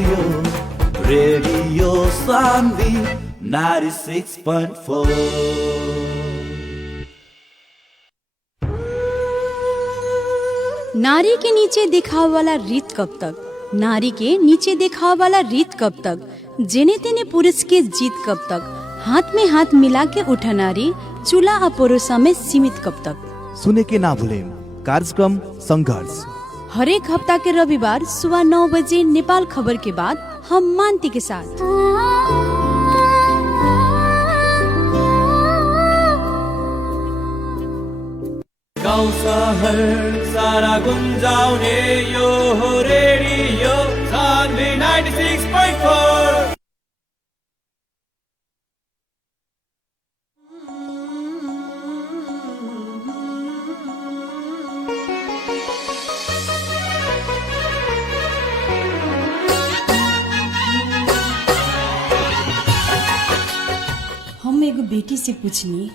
यो रेडियो सान्वी 96.4। नारी के नीचे दिखावा वाला रीत कब तक, नारी के नीचे दिखावा वाला रीत कब तक, जेने तेने पुरुष के जीत कब तक, हाथ में हाथ मिला के उठा नारी चूल्हा और परोसा में सीमित कब तक। सुने के ना भूलें कार्यक्रम संघर्ष हरेक हफ्ता के रविवार सुबह 9 बजे नेपाल खबर के बाद हम मानती के साथ। गाउँ सहर सारा गुन्जाउने यो हो रेडियो सान्वी 96.4। हम एगो बेटी से पूछनी,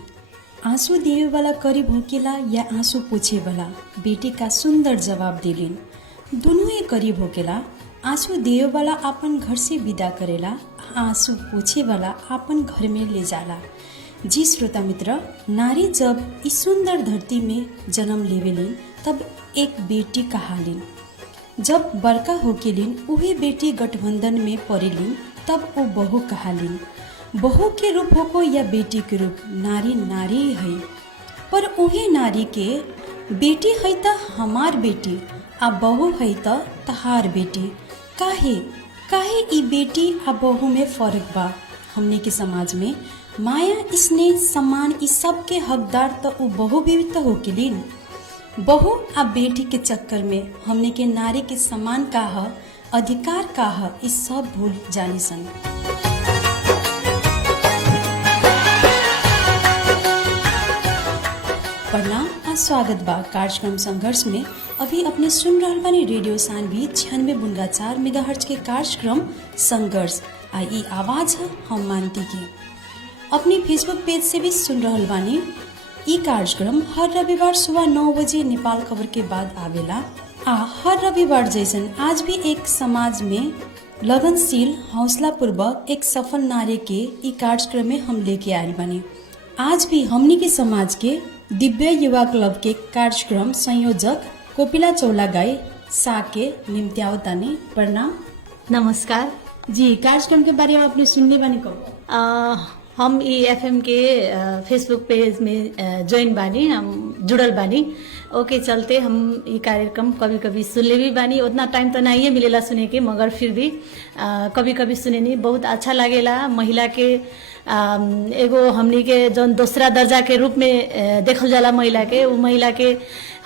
आंसू देवे वाला करीब होकेला या आंसू पोछे वाला? बेटी का सुंदर जवाब दिलिन, दोनों ही करीब होकेला। आंसू देवे वाला अपन घर से विदा करेला, आंसू पोछे वाला अपन घर में ले जाला। जी श्रोता मित्र, नारी जब इस सुंदर धरती में जन्म लेवेलिन तब एक बेटी कहालिन। जब बड़का होकेलिन उहे बेटी गठबंधन में पड़ेलिन तब वो बहू कहालिन। बहू के रूप होको या बेटी के रूप, नारी नारी है। पर उहे नारी के बेटी है त हमार बेटी आ बहू है त तहार बेटी। काहे काहे ई बेटी आ बहू में फर्क बा? हमने के समाज में माया स्नेह सम्मान ई सब के हकदार त उ बहू भी तो होकेलिन। बहू आ बेटी के चक्कर में हमने के नारी के सम्मान का ह, अधिकार का ह, ई सब भूल जानी सन। प्रणाम और स्वागत बा कार्यक्रम संघर्ष में। अभी अपने सुन रहा बानी रेडियो सान्वी 96.4 मेगाहर्ट्ज के कार्यक्रम संघर्ष। आई आवाज है हम मानती की। अपने फेसबुक पेज से भी सुन रहा बानी। ई कार्यक्रम हर रविवार सुबह 9 बजे नेपाल खबर के बाद आवेला। हर रविवार जैसन आज भी एक समाज में लगनशील हौसला पूर्वक एक सफल नारी के ई कार्यक्रम में हम लेके आए बानी। आज भी हमनी के समाज के दिव्य युवा क्लब के कार्यक्रम संयोजक कोपिला चौलागाई साके निम्त्यावतानी। प्रणाम। नमस्कार जी, कार्यक्रम के बारे में आपने सुनने बानी कब? हम ई एफएम के फेसबुक पेज में ज्वाइन बानी, हम जुड़ल बानी। ओके चलते हम ये कार्यक्रम कभी कभी सुनले भी बानी। उतना टाइम तो नहीं मिलेला सुने के, मगर फिर भी कभी कभी सुने नहीं, बहुत अच्छा लागेला। महिला के एगो हमनी के जौन दूसरा दर्जा के रूप में देखल जाला महिला के, वो महिला के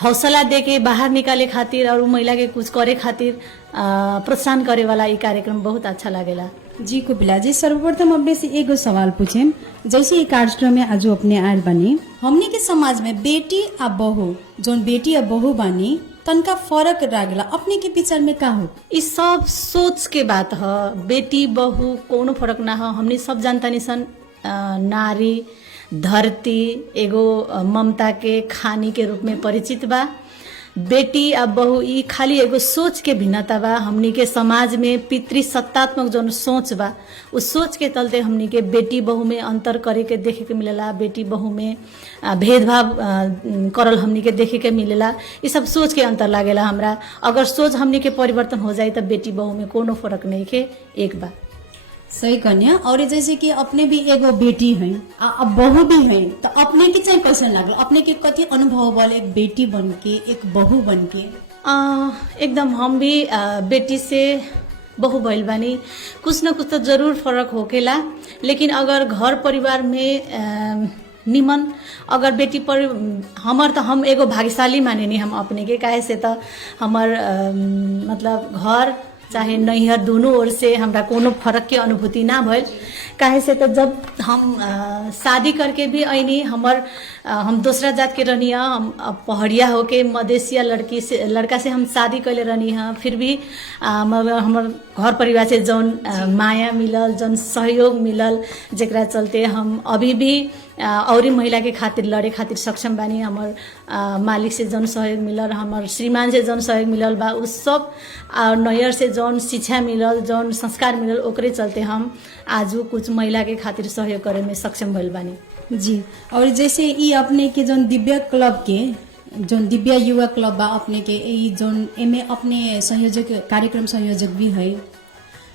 हौसला दे के बाहर निकाले खातिर और वो महिला के कुछ करे खातिर प्रोत्साहन करे वाला ये कार्यक्रम बहुत अच्छा लागेला। जी कोपिला जी, सर्वप्रथम अपने से एगो सवाल पूछें। जैसे ये कार्यक्रम में आज अपने आयल बानी, हमने के समाज में बेटी आ बहू, जौन बेटी आ बहू बानी तनका फर्क लागला, अपने के विचार में का हो? इस सब सोच के बात है। बेटी बहू कोनो फर्क ना हो। हमने सब जानता निसन नारी धरती एगो ममता के खानी के रूप में परिचित बा। बेटी आ बहू ई खाली एगो सोच के भिन्नता बा। हमनी के समाज में पितृसत्तात्मक जौन सोच बा, उस सोच के चलते हमनी के बेटी बहू में अंतर करे के देखे के मिलेला। बेटी बहू में भेदभाव करल हमनी के देखे के मिलेला। ये सब सोच के अंतर लागेला हमरा। अगर सोच हमनी के परिवर्तन हो जाए तो बेटी बहू में कोनो फर्क नहीं के एक बा। सही कन्या। और जैसे कि अपने भी एगो बेटी है आ बहू भी है, तो अपने के चाहिए कैसे लागल? अपने के कथी अनुभव बल एक बेटी बन के एक बहू बन के? एकदम हम भी बेटी से बहू भइल बानी। कुछ न कुछ तो जरूर फर्क होकेला, लेकिन अगर घर परिवार में निमन अगर बेटी पर हमर तो हम एगो भाग्यशाली मानेनी हम अपने के। काहे से तो हमर मतलब घर चाहे नैहर दोनों ओर से हमरा कोनो फर्क के अनुभूति ना भइल। काहे से तो जब हम शादी करके भी ऐनी, हम दूसरा जात के रहनी, हम पहाड़िया होके मधेसिया लड़का से हम शादी कैले रहनी है। फिर भी हमर घर परिवार से जौन माया मिलल, जौन सहयोग मिलल, जेकरा चलते हम अभी भी और महिला के खातिर लड़े खातिर सक्षम बानी। हमर मालिक से जौन सहयोग मिलल, हमर श्रीमान से जौन सहयोग मिलल बा, उस सब नैयर से जौन शिक्षा मिलल, जौन संस्कार मिलल, ओकरे चलते हम आज कुछ महिला के खातिर सहयोग करे में सक्षम भइल बानी। जी, और जैसे ई अपने के जौन दिव्य क्लब के जौन दिव्य युवा क्लब बा अपने के ई जौन एमे अपने संयोजक कार्यक्रम संयोजक भी है,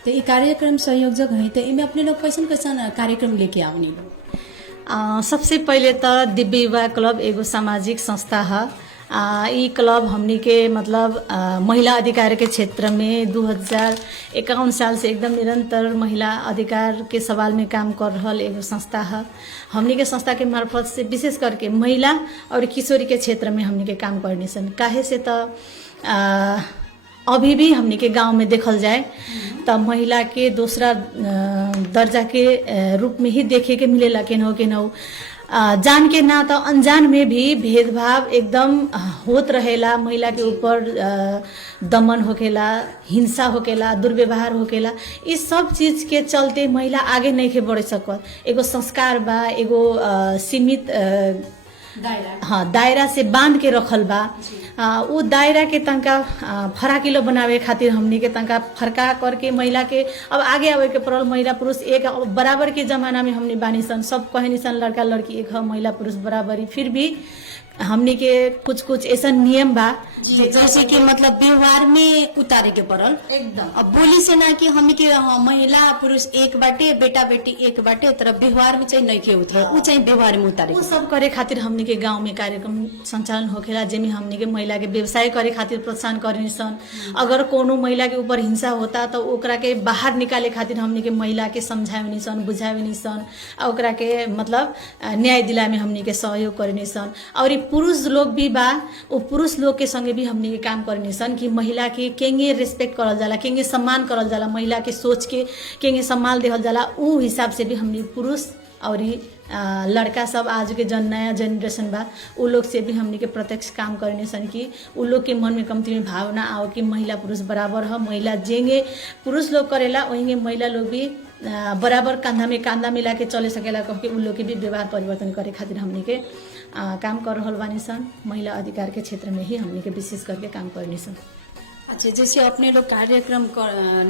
तो ये कार्यक्रम संयोजक है तो इनमें अपने लोग कैसन कैसन कार्यक्रम लेके आवनी लोग? सबसे पहले तो दिव्य युवा क्लब एगो सामाजिक संस्था है। ई क्लब हमनी के मतलब महिला अधिकार के क्षेत्र में 2051 साल से एकदम निरंतर महिला अधिकार के सवाल में काम कर रहल एगो संस्था है। हमनी के संस्था के मार्फत से विशेष करके महिला और किशोरी के क्षेत्र में हमनी के काम करनी सन। काहे से तो अभी भी हमनी के गांव में देखल जाए तो महिला के दूसरा दर्जा के रूप में ही देखे के मिलेला केनहु जान के ना तो अनजान में भी भेदभाव एकदम होत रहेला। महिला के ऊपर दमन होकेला, हिंसा होकेला, दुर्व्यवहार होकेला। इस सब चीज के चलते महिला आगे नहीं के बढ़ सकत। एगो संस्कार बा, एगो सीमित दायरा से बांध के रखल बा। उ दायरा के तंका फराकिलो बनावे खातिर हमनी के तंका फरका करके महिला के अब आगे आवे के पड़ल। महिला पुरुष एक बराबर के जमाना में हमनी बानी सन, सब कहनी सन लड़का लड़की एक है, महिला पुरुष बराबरी। फिर भी हमनी के कुछ ऐसा नियम बा जैसे कि मतलब व्यवहार में उतारे के पड़ल एकदम। अब बोली से ना कि हमनी के महिला पुरुष एक बाटे, बेटा बेटी एक बाटे, तरह व्यवहार में चाहिए नहीं के उतारे, उ चाहिए व्यवहार में उतारे। वो सब करे खातिर हमनी के गांव में कार्यक्रम संचालन होखेला, जेमे हमनी के महिला के व्यवसाय करे खातिर प्रोत्साहन करनी सन। अगर कोनो महिला के ऊपर हिंसा होता तो ओकरा के बाहर निकाले खातिर हमनी के महिला के समझावनी सन, बुझावनी सन, ओकरा के मतलब न्याय दिला में हमनी के सहयोग करनी सन। और पुरुष लोग भी बा, वो पुरुष लोग के संगे भी हमनी के काम करनी सन कि महिला के केंगे रेस्पेक्ट करल जाला, केंगे सम्मान करल जाला, महिला के सोच के केंगे सम्मान देहल जाला। उ हिसाब से भी हमनी पुरुष और लड़का सब आज के जन नया जनरेशन बा उ लोग से भी हमनी के प्रत्यक्ष काम करने सन कि उ लोग के मन में कमती में भावना आओ कि महिला पुरुष बराबर है। महिला जेंगे पुरुष लोग करेला वहीं महिला लोग भी बराबर कांधा में कांधा मिला के चले सकेला कह के उ लोग के भी व्यवहार परिवर्तन करे खातिर हमनी के काम कर रहल बानी सन। महिला अधिकार के क्षेत्र में ही हमनी के विशेष करके काम करनी सन। अच्छा, जैसे अपने लोग कार्यक्रम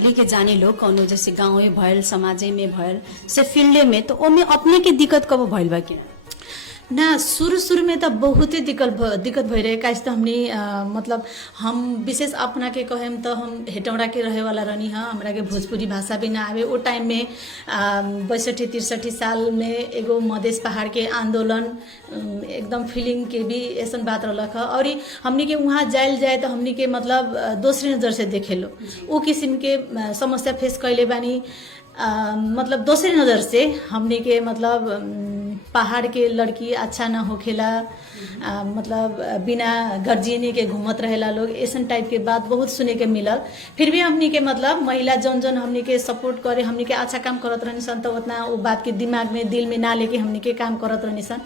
लेके जाने लोग कौनो जैसे गाँव में भयल, समाजे में भयल, से फील्डे में, तो ओमे अपने के दिक्कत कब भइल बा कि ना? शुरू में तो बहुते दिक्कत भई रहे। काहे तो हमने मतलब हम विशेष अपना के कहेम तो हम हेटौड़ा के रहे वाला रहनी है। हमरा के भोजपुरी भाषा भी ना आवे। वो टाइम में 62-63 साल में एगो मधेश पहाड़ के आंदोलन एकदम फीलिंग के भी ऐसा बात रहलक है। और हमनी के वहाँ जायल जाए तो हमनी के मतलब दूसरी नजर से देखे लो, वो किस्म के समस्या फेस कैले बानी। मतलब दूसरी नज़र से हमने के मतलब पहाड़ के लड़की अच्छा ना होखेला, मतलब बिना गर्जियनी के घूमत रहेला लोग, ऐसा टाइप के बात बहुत सुने के मिलल। फिर भी हमने के मतलब महिला जौन जौन हमने के सपोर्ट करे, हमने के अच्छा काम करत रहनी सन, तो उतना वो बात के दिमाग में दिल में ना लेके हमने के काम करत रहनी सन।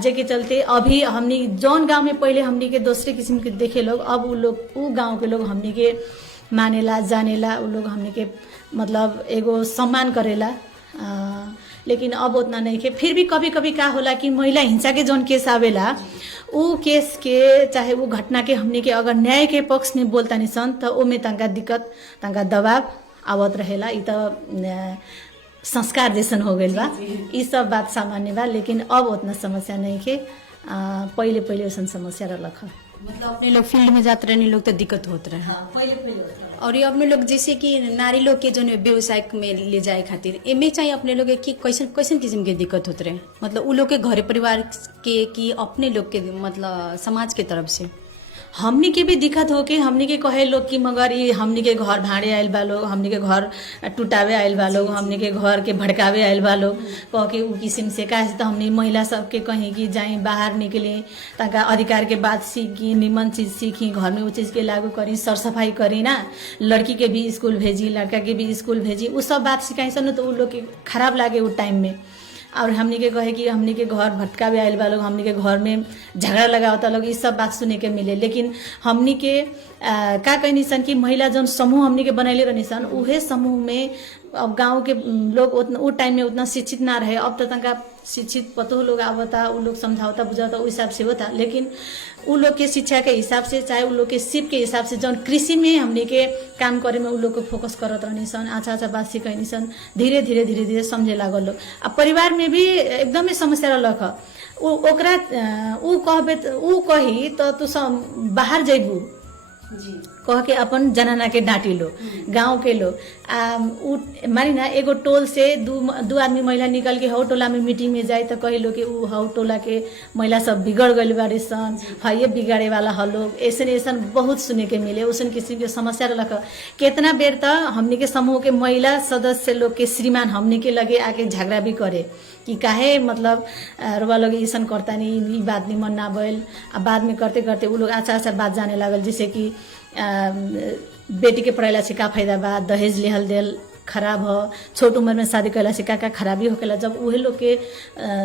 जे के चलते अभी हमने जौन गाँव में पहले हमने के दूसरे किस्म के देखे लोग, अब वो गाँव के लोग हमने के मानेला जानेला, उ लोग हमने के मतलब एगो सम्मान करेला। लेकिन अब उतना नहीं के। फिर भी कभी कभी का होला कि महिला हिंसा के जौन केस आवेला, उ केस के चाहे वो घटना के हमने के अगर न्याय के पक्ष में बोलता नहीं सन तो ओमे तंका दिक्कत, तंका दबाव आवत रहेला। इ तो संस्कार जैसन हो गइल बा। इ सब बात सामान्य बा, लेकिन अब उतना समस्या नहीं के। पहले वैसन समस्या रहलक। मतलब अपने लोग फील्ड में जाते रहने लोग तो दिक्कत होते रहे। पहले और ये अपने लोग जैसे कि नारी लोग के जो व्यवसाय में ले जाए खातिर एमे चाहिए अपने लोग की कैसन कैसन किस्म के दिक्कत होते रहे, मतलब उ लोग के घर परिवार के कि अपने लोग के मतलब समाज के तरफ से हमनी के भी दिक्कत हो के हमनी के कहे लोग कि मगर ये हमनी के घर भाड़े आयल बा लोग, हमनी के घर टुटावे आयल बा लोग, हमनी के घर के भड़कावे आयल बा लोग कह के उ किस्म से। काहे तो हमनी महिला सबके कहीं कि जाए बाहर निकले, तका अधिकार के बात सीखी, निमन चीज सीखी, घर में वो चीज के लागू करी, सर सफाई करी ना, लड़की के भी स्कूल भेजी, लड़का के भी स्कूल भेजी, उ सब बात सिखाई सन। तो उ लोग के खराब लागे उ टाइम में। और हमनी के कहे कि हमनी के घर भटका भी आयल बा लोग, हमनी के घर में झगड़ा लगावता लोग, इस सब बात सुने के मिले। लेकिन हमनी के का कहनी सन कि महिला जौन समूह हमनी के बनैले रहनी सन, उहे समूह में अब गांव के लोग उतना उ टाइम में उतना शिक्षित ना रहे। अब तो तनका शिक्षित पतो लोग आवता, उ लोग समझावता बुझावता उ हिसाब से होता। लेकिन उ लोग के शिक्षा के हिसाब से, चाहे उ लोग के सिप के हिसाब से, जौन कृषि में हमने के काम करे में उ लोग को फोकस करत रहनी सन, अच्छा अच्छा बात सिखैनी सन। धीरे धीरे समझे लागल लोग। अब परिवार में भी एकदमै समस्या रहलक ह। ओकरा उ कहबे उ कही तो तू बाहर जैबू कह के अपन जनाना के डांटी लो, गांव के लोग मानी ना एगो टोल से दू आदमी महिला निकल के हौ टोला में मीटिंग में जाए तो कहे लो कि उ हौ टोला के महिला सब बिगड़ गइल बाड़ी सन, ये बिगाड़े वाला ह लोग। ऐसन बहुत सुने के मिले। उसन किसी के समस्या रहलक। कितना बेर तो हमनी के समूह के महिला सदस्य लोग के श्रीमान हमनी के लगे आके झगड़ा भी करे कि काहे मतलब रुआ लोग ऐसा करता नहीं, ई बात निमन ना भइल। अब बाद में करते करते उ लोग अच्छा अच्छा बात जाने लागल, जैसे कि बेटी के पढ़ाईला से का फायदा बा, दहेज लेहल देल खराब हो, छोट उम्र में शादी कैला से का खराबी होकेला। जब उहे लोग के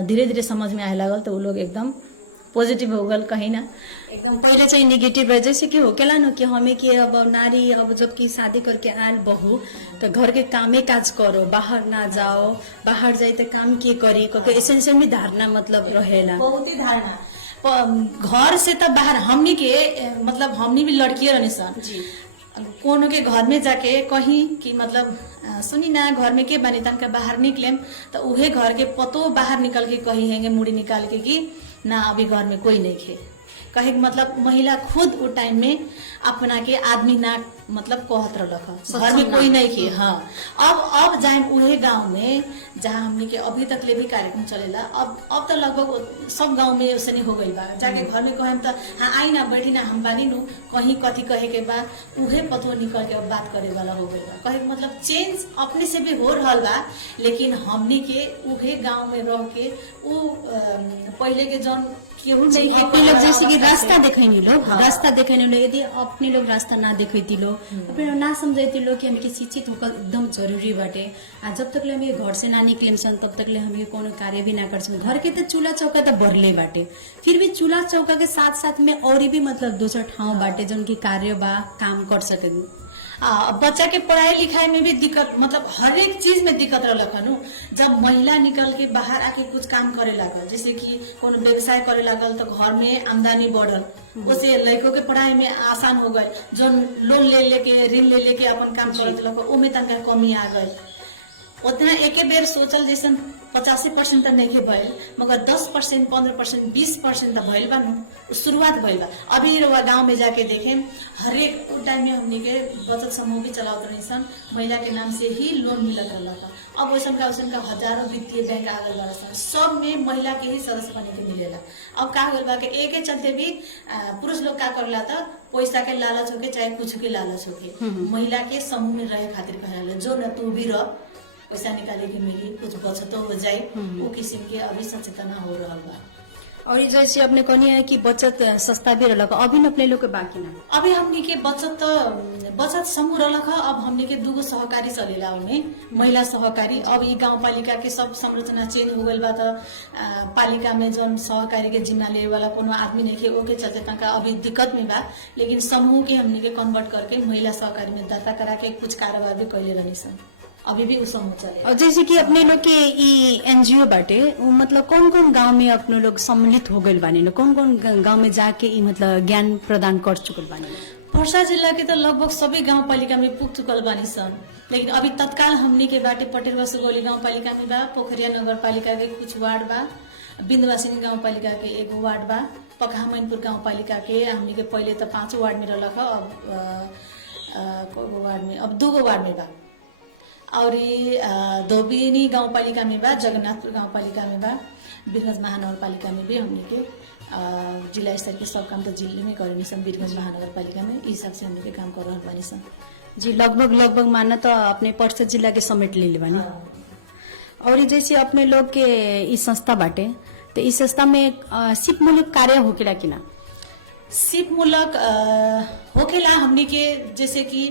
धीरे धीरे समझ में आए लागल तो उ लोग एकदम पॉजिटिव हो गल। कहीं ना एकदम पहले चाहिँ नेगेटिव रहे, जैसे कि होकेला न कि हमें कि अब नारी अब जबकि शादी करके आयल बहू तो घर के कामे काज करो, बाहर ना जाओ, बाहर जाए तो काम के करी क्योंकि ऐसे भी धारणा मतलब रहेला, बहुत ही धारणा। घर से तो बाहर हमनी के मतलब हमनी भी लड़किए रहने सन जी। कोनो के घर में जाके कहीं कि मतलब सुनी ना घर में के बनी तन का बाहर निकलेम तो उहे घर के पतो बाहर निकल के कही हैंगे मुड़ी निकाल के कि ना अभी घर में कोई नहीं खे। कहे मतलब महिला खुद वो टाइम में अपना के आदमी ना मतलब कहत रहलक घर में कोई नहीं खे। हाँ अब जाए उहे गांव में जहाँ हमने के अभी तक ले भी कार्यक्रम चलेला। अब तो लगभग सब गांव में ऐसे हो गई बा। जाके घर में कहे तो हाँ आई ना बैठी ना हम बानी नु कहीं कथी कहे के बाद उहे पतो निकल के बात करे वाला हो गई बा। कहे मतलब चेंज अपने से भी हो रहा बा, लेकिन हमने के उहे गांव में रह के पहले के जौन अपने लोग जैसे कि रास्ता देखैनी लोग, रास्ता देखैनी लोग, यदि अपने लोग रास्ता ना देखैती लोग, अपने लोग ना समझैती लोग कि हमें शिक्षित होकर एकदम जरूरी बाटे। जब तक ले हमें घर से ना निकले सन तब तक ले हमें कोनो कार्य भी ना कर सन। घर के तो चूल्हा चौका तो बढ़ले बाटे, फिर भी चूल्हा चौका के साथ साथ में और भी मतलब दूसरा ठाव बाटे जौन की कार्य बा काम कर सके। बच्चा के पढ़ाई लिखाई में भी दिक्कत मतलब हर एक चीज में दिक्कत रहलक हनु। जब महिला निकल के बाहर आके कुछ काम करे लागल, जैसे कि कोनो व्यवसाय करे लागल तो घर में आमदनी बढ़ल, उसे लड़कों के पढ़ाई में आसान हो गए। जो लोन ले लेके ऋण ले लेके अपन काम करत लग उमे तनका कमी आ गई। उतना एक बेर सोचल जैसे 85% तो नहीं भइल, मगर 10%, 15%, 20% तो भइल बा नु, शुरुआत भइल बा। अभी रउआ गांव में जाके देखे हरेक टाइम में हमनी के बचत समूह भी चलावत रही सन, महिला के नाम से ही लोन मिलत रहलक। अब वैसन का हजारों वित्तीय बैंक आ गल बा सन, सब में महिला के ही सदस्य बने के मिलेला। अब का होल बा के एक चलते भी पुरुष लोग का करला था पैसा के लालच होके चाहे कुछ के लालच होके महिला के समूह में रहे खातिर कहला जो न तू भी रह पैसा निकाले के मिली कुछ बचतो हो जाए, वो किस्म के अभी सचेतना हो रहा बा। और जैसे अपने कहनी है कि बचत सस्ता भी रहलक, अभी न अपने लोग के बाकी ना अभी हमनी के बचत समूह रहलक। अब हमनी के 2 सहकारी चलेला उनमें महिला सहकारी। अब ये गांव पालिका के सब संरचना चेंज हो गई बा तो पालिका में जो सहकारी के जिम्मा ले वाला कोनो आदमी नहीं के ओके चलते तनका अभी दिक्कत में बा। लेकिन समूह के हमनी के कन्वर्ट करके महिला सहकारी में दर्ता करा के कुछ कारोबार भी कैले रहनी सन, अभी भी उस समूह चले। और जैसे कि अपने लोग के एनजीओ बाटे मतलब कौन कौन गांव में अपने लोग सम्मिलित हो गए बानी, कौन कौन गांव में जाके मतलब ज्ञान प्रदान कर चुकल बानी? पर्सा जिला के तो लगभग सभी गांव पालिका में पुग चुकल बानी सन। लेकिन अभी तत्काल हमनी के बाटे पटेलवा सुगौली गांव पालिका में बा, पोखरिया नगर पालिका के कुछ वार्ड बा, बिंदवासिनी गांव पालिका के 1 वार्ड बा, पकहा मैनपुर गांव पालिका के हमनी के पहले तो 5 वार्ड में रहलक। अब वार्ड में अब 2 वार्ड में बा। और धोबिनी गांव पालिका में बा, जगन्नाथपुर गांव पालिका में बा, वीरगंज महानगर पालिका में भी हमने के जिला स्तर के सब काम तो जिले में करे सन। वीरगंज महानगर पालिका में इस हिसाब से हमने के काम कर रहा बानी सन जी। लगभग माना तो अपने पर्सा जिला के समेट ले बानी। और जैसे अपने लोग के इस संस्था बाटे तो इस संस्था में सिप मूलक कार्य होकेला कि ना? सिप मूलक होकेला हमने के जैसे कि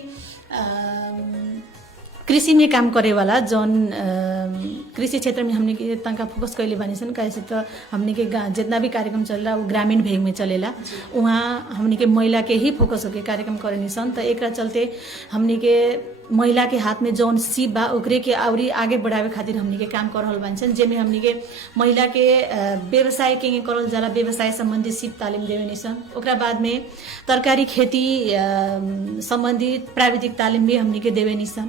कृषि में काम करे वाला जौन कृषि क्षेत्र में हमने के तनका फोकस कैले बानी सन। कैसे तो हमने के जितना भी कार्यक्रम चल रहा वो ग्रामीण भेग में चलेला, वहाँ हमने के महिला के ही फोकस होके कार्यक्रम करेनी सन। तो एक चलते हमने के महिला के हाथ में जौन सीप बा ओकरे के आवरी आगे बढ़ावे खातिर हमनी के काम कर रहल बानी सन, जेमे हमनी के महिला के व्यवसाय के करल जाला, व्यवसाय संबंधी सीप तालिम देवेनी सन। ओकरा बाद में तरकारी खेती संबंधी प्राविधिक तालिम भी हमनी के देवेनी सन।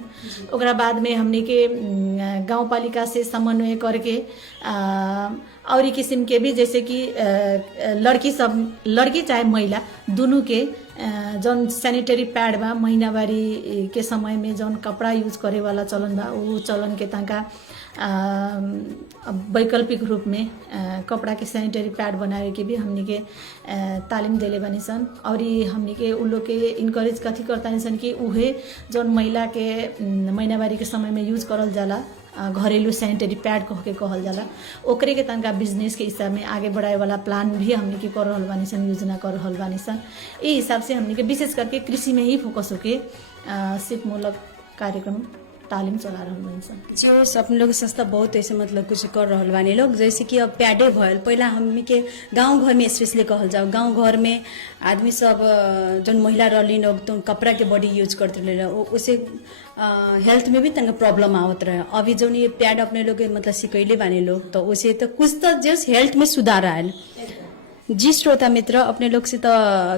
ओकरा बाद में हमनी के गाउँपालिका से समन्वय करके और किस्म के भी, जैसे कि लड़की चाहे महिला दोनों के जौन सैनिटरी पैड बा महीनावारी के समय में जौन कपड़ा यूज करे वाला चलन बा उ चलन के तनका वैकल्पिक रूप में कपड़ा के सैनिटरी पैड बनावे के भी हमनी के तालिम देले बानी सन। और हमनी के उ लोग के इनकरेज कथी करता सन कि उहे जौन महिला के महीनावारी के समय में यूज करल जाला घरेलू सैनिटरी पैड कह के कहल जाला, ओकरे के तनका बिजनेस के हिसाब में आगे बढ़ाए वाला प्लान भी हमनी के कर रहल बानी सन, योजना कर रहल बानी सन। ये हिसाब से हमनी के विशेष करके कृषि में ही फोकस होके सिपमूलक कार्यक्रम तालिम चला रहल बानी सन। जो सब लोग संस्था बहुत ऐसे मतलब कुछ कर रहल बानी लोग, जैसे कि अब पैडे भयल पहिला हमनी के गांव घर में स्पेशली कहल जाओ, गांव घर में आदमी सब जन महिला रहली लोग तो कपड़ा के बड़ी यूज करते रहे, उसे हेल्थ में भी तंग प्रॉब्लम आवत रहे। अभी जो ये पैड अपने लोग मतलब सिकैले बानी लोग तो उसे तो कुछ तो जस्ट हेल्थ में सुधार आयल। जी श्रोता मित्र, अपने लोग से तो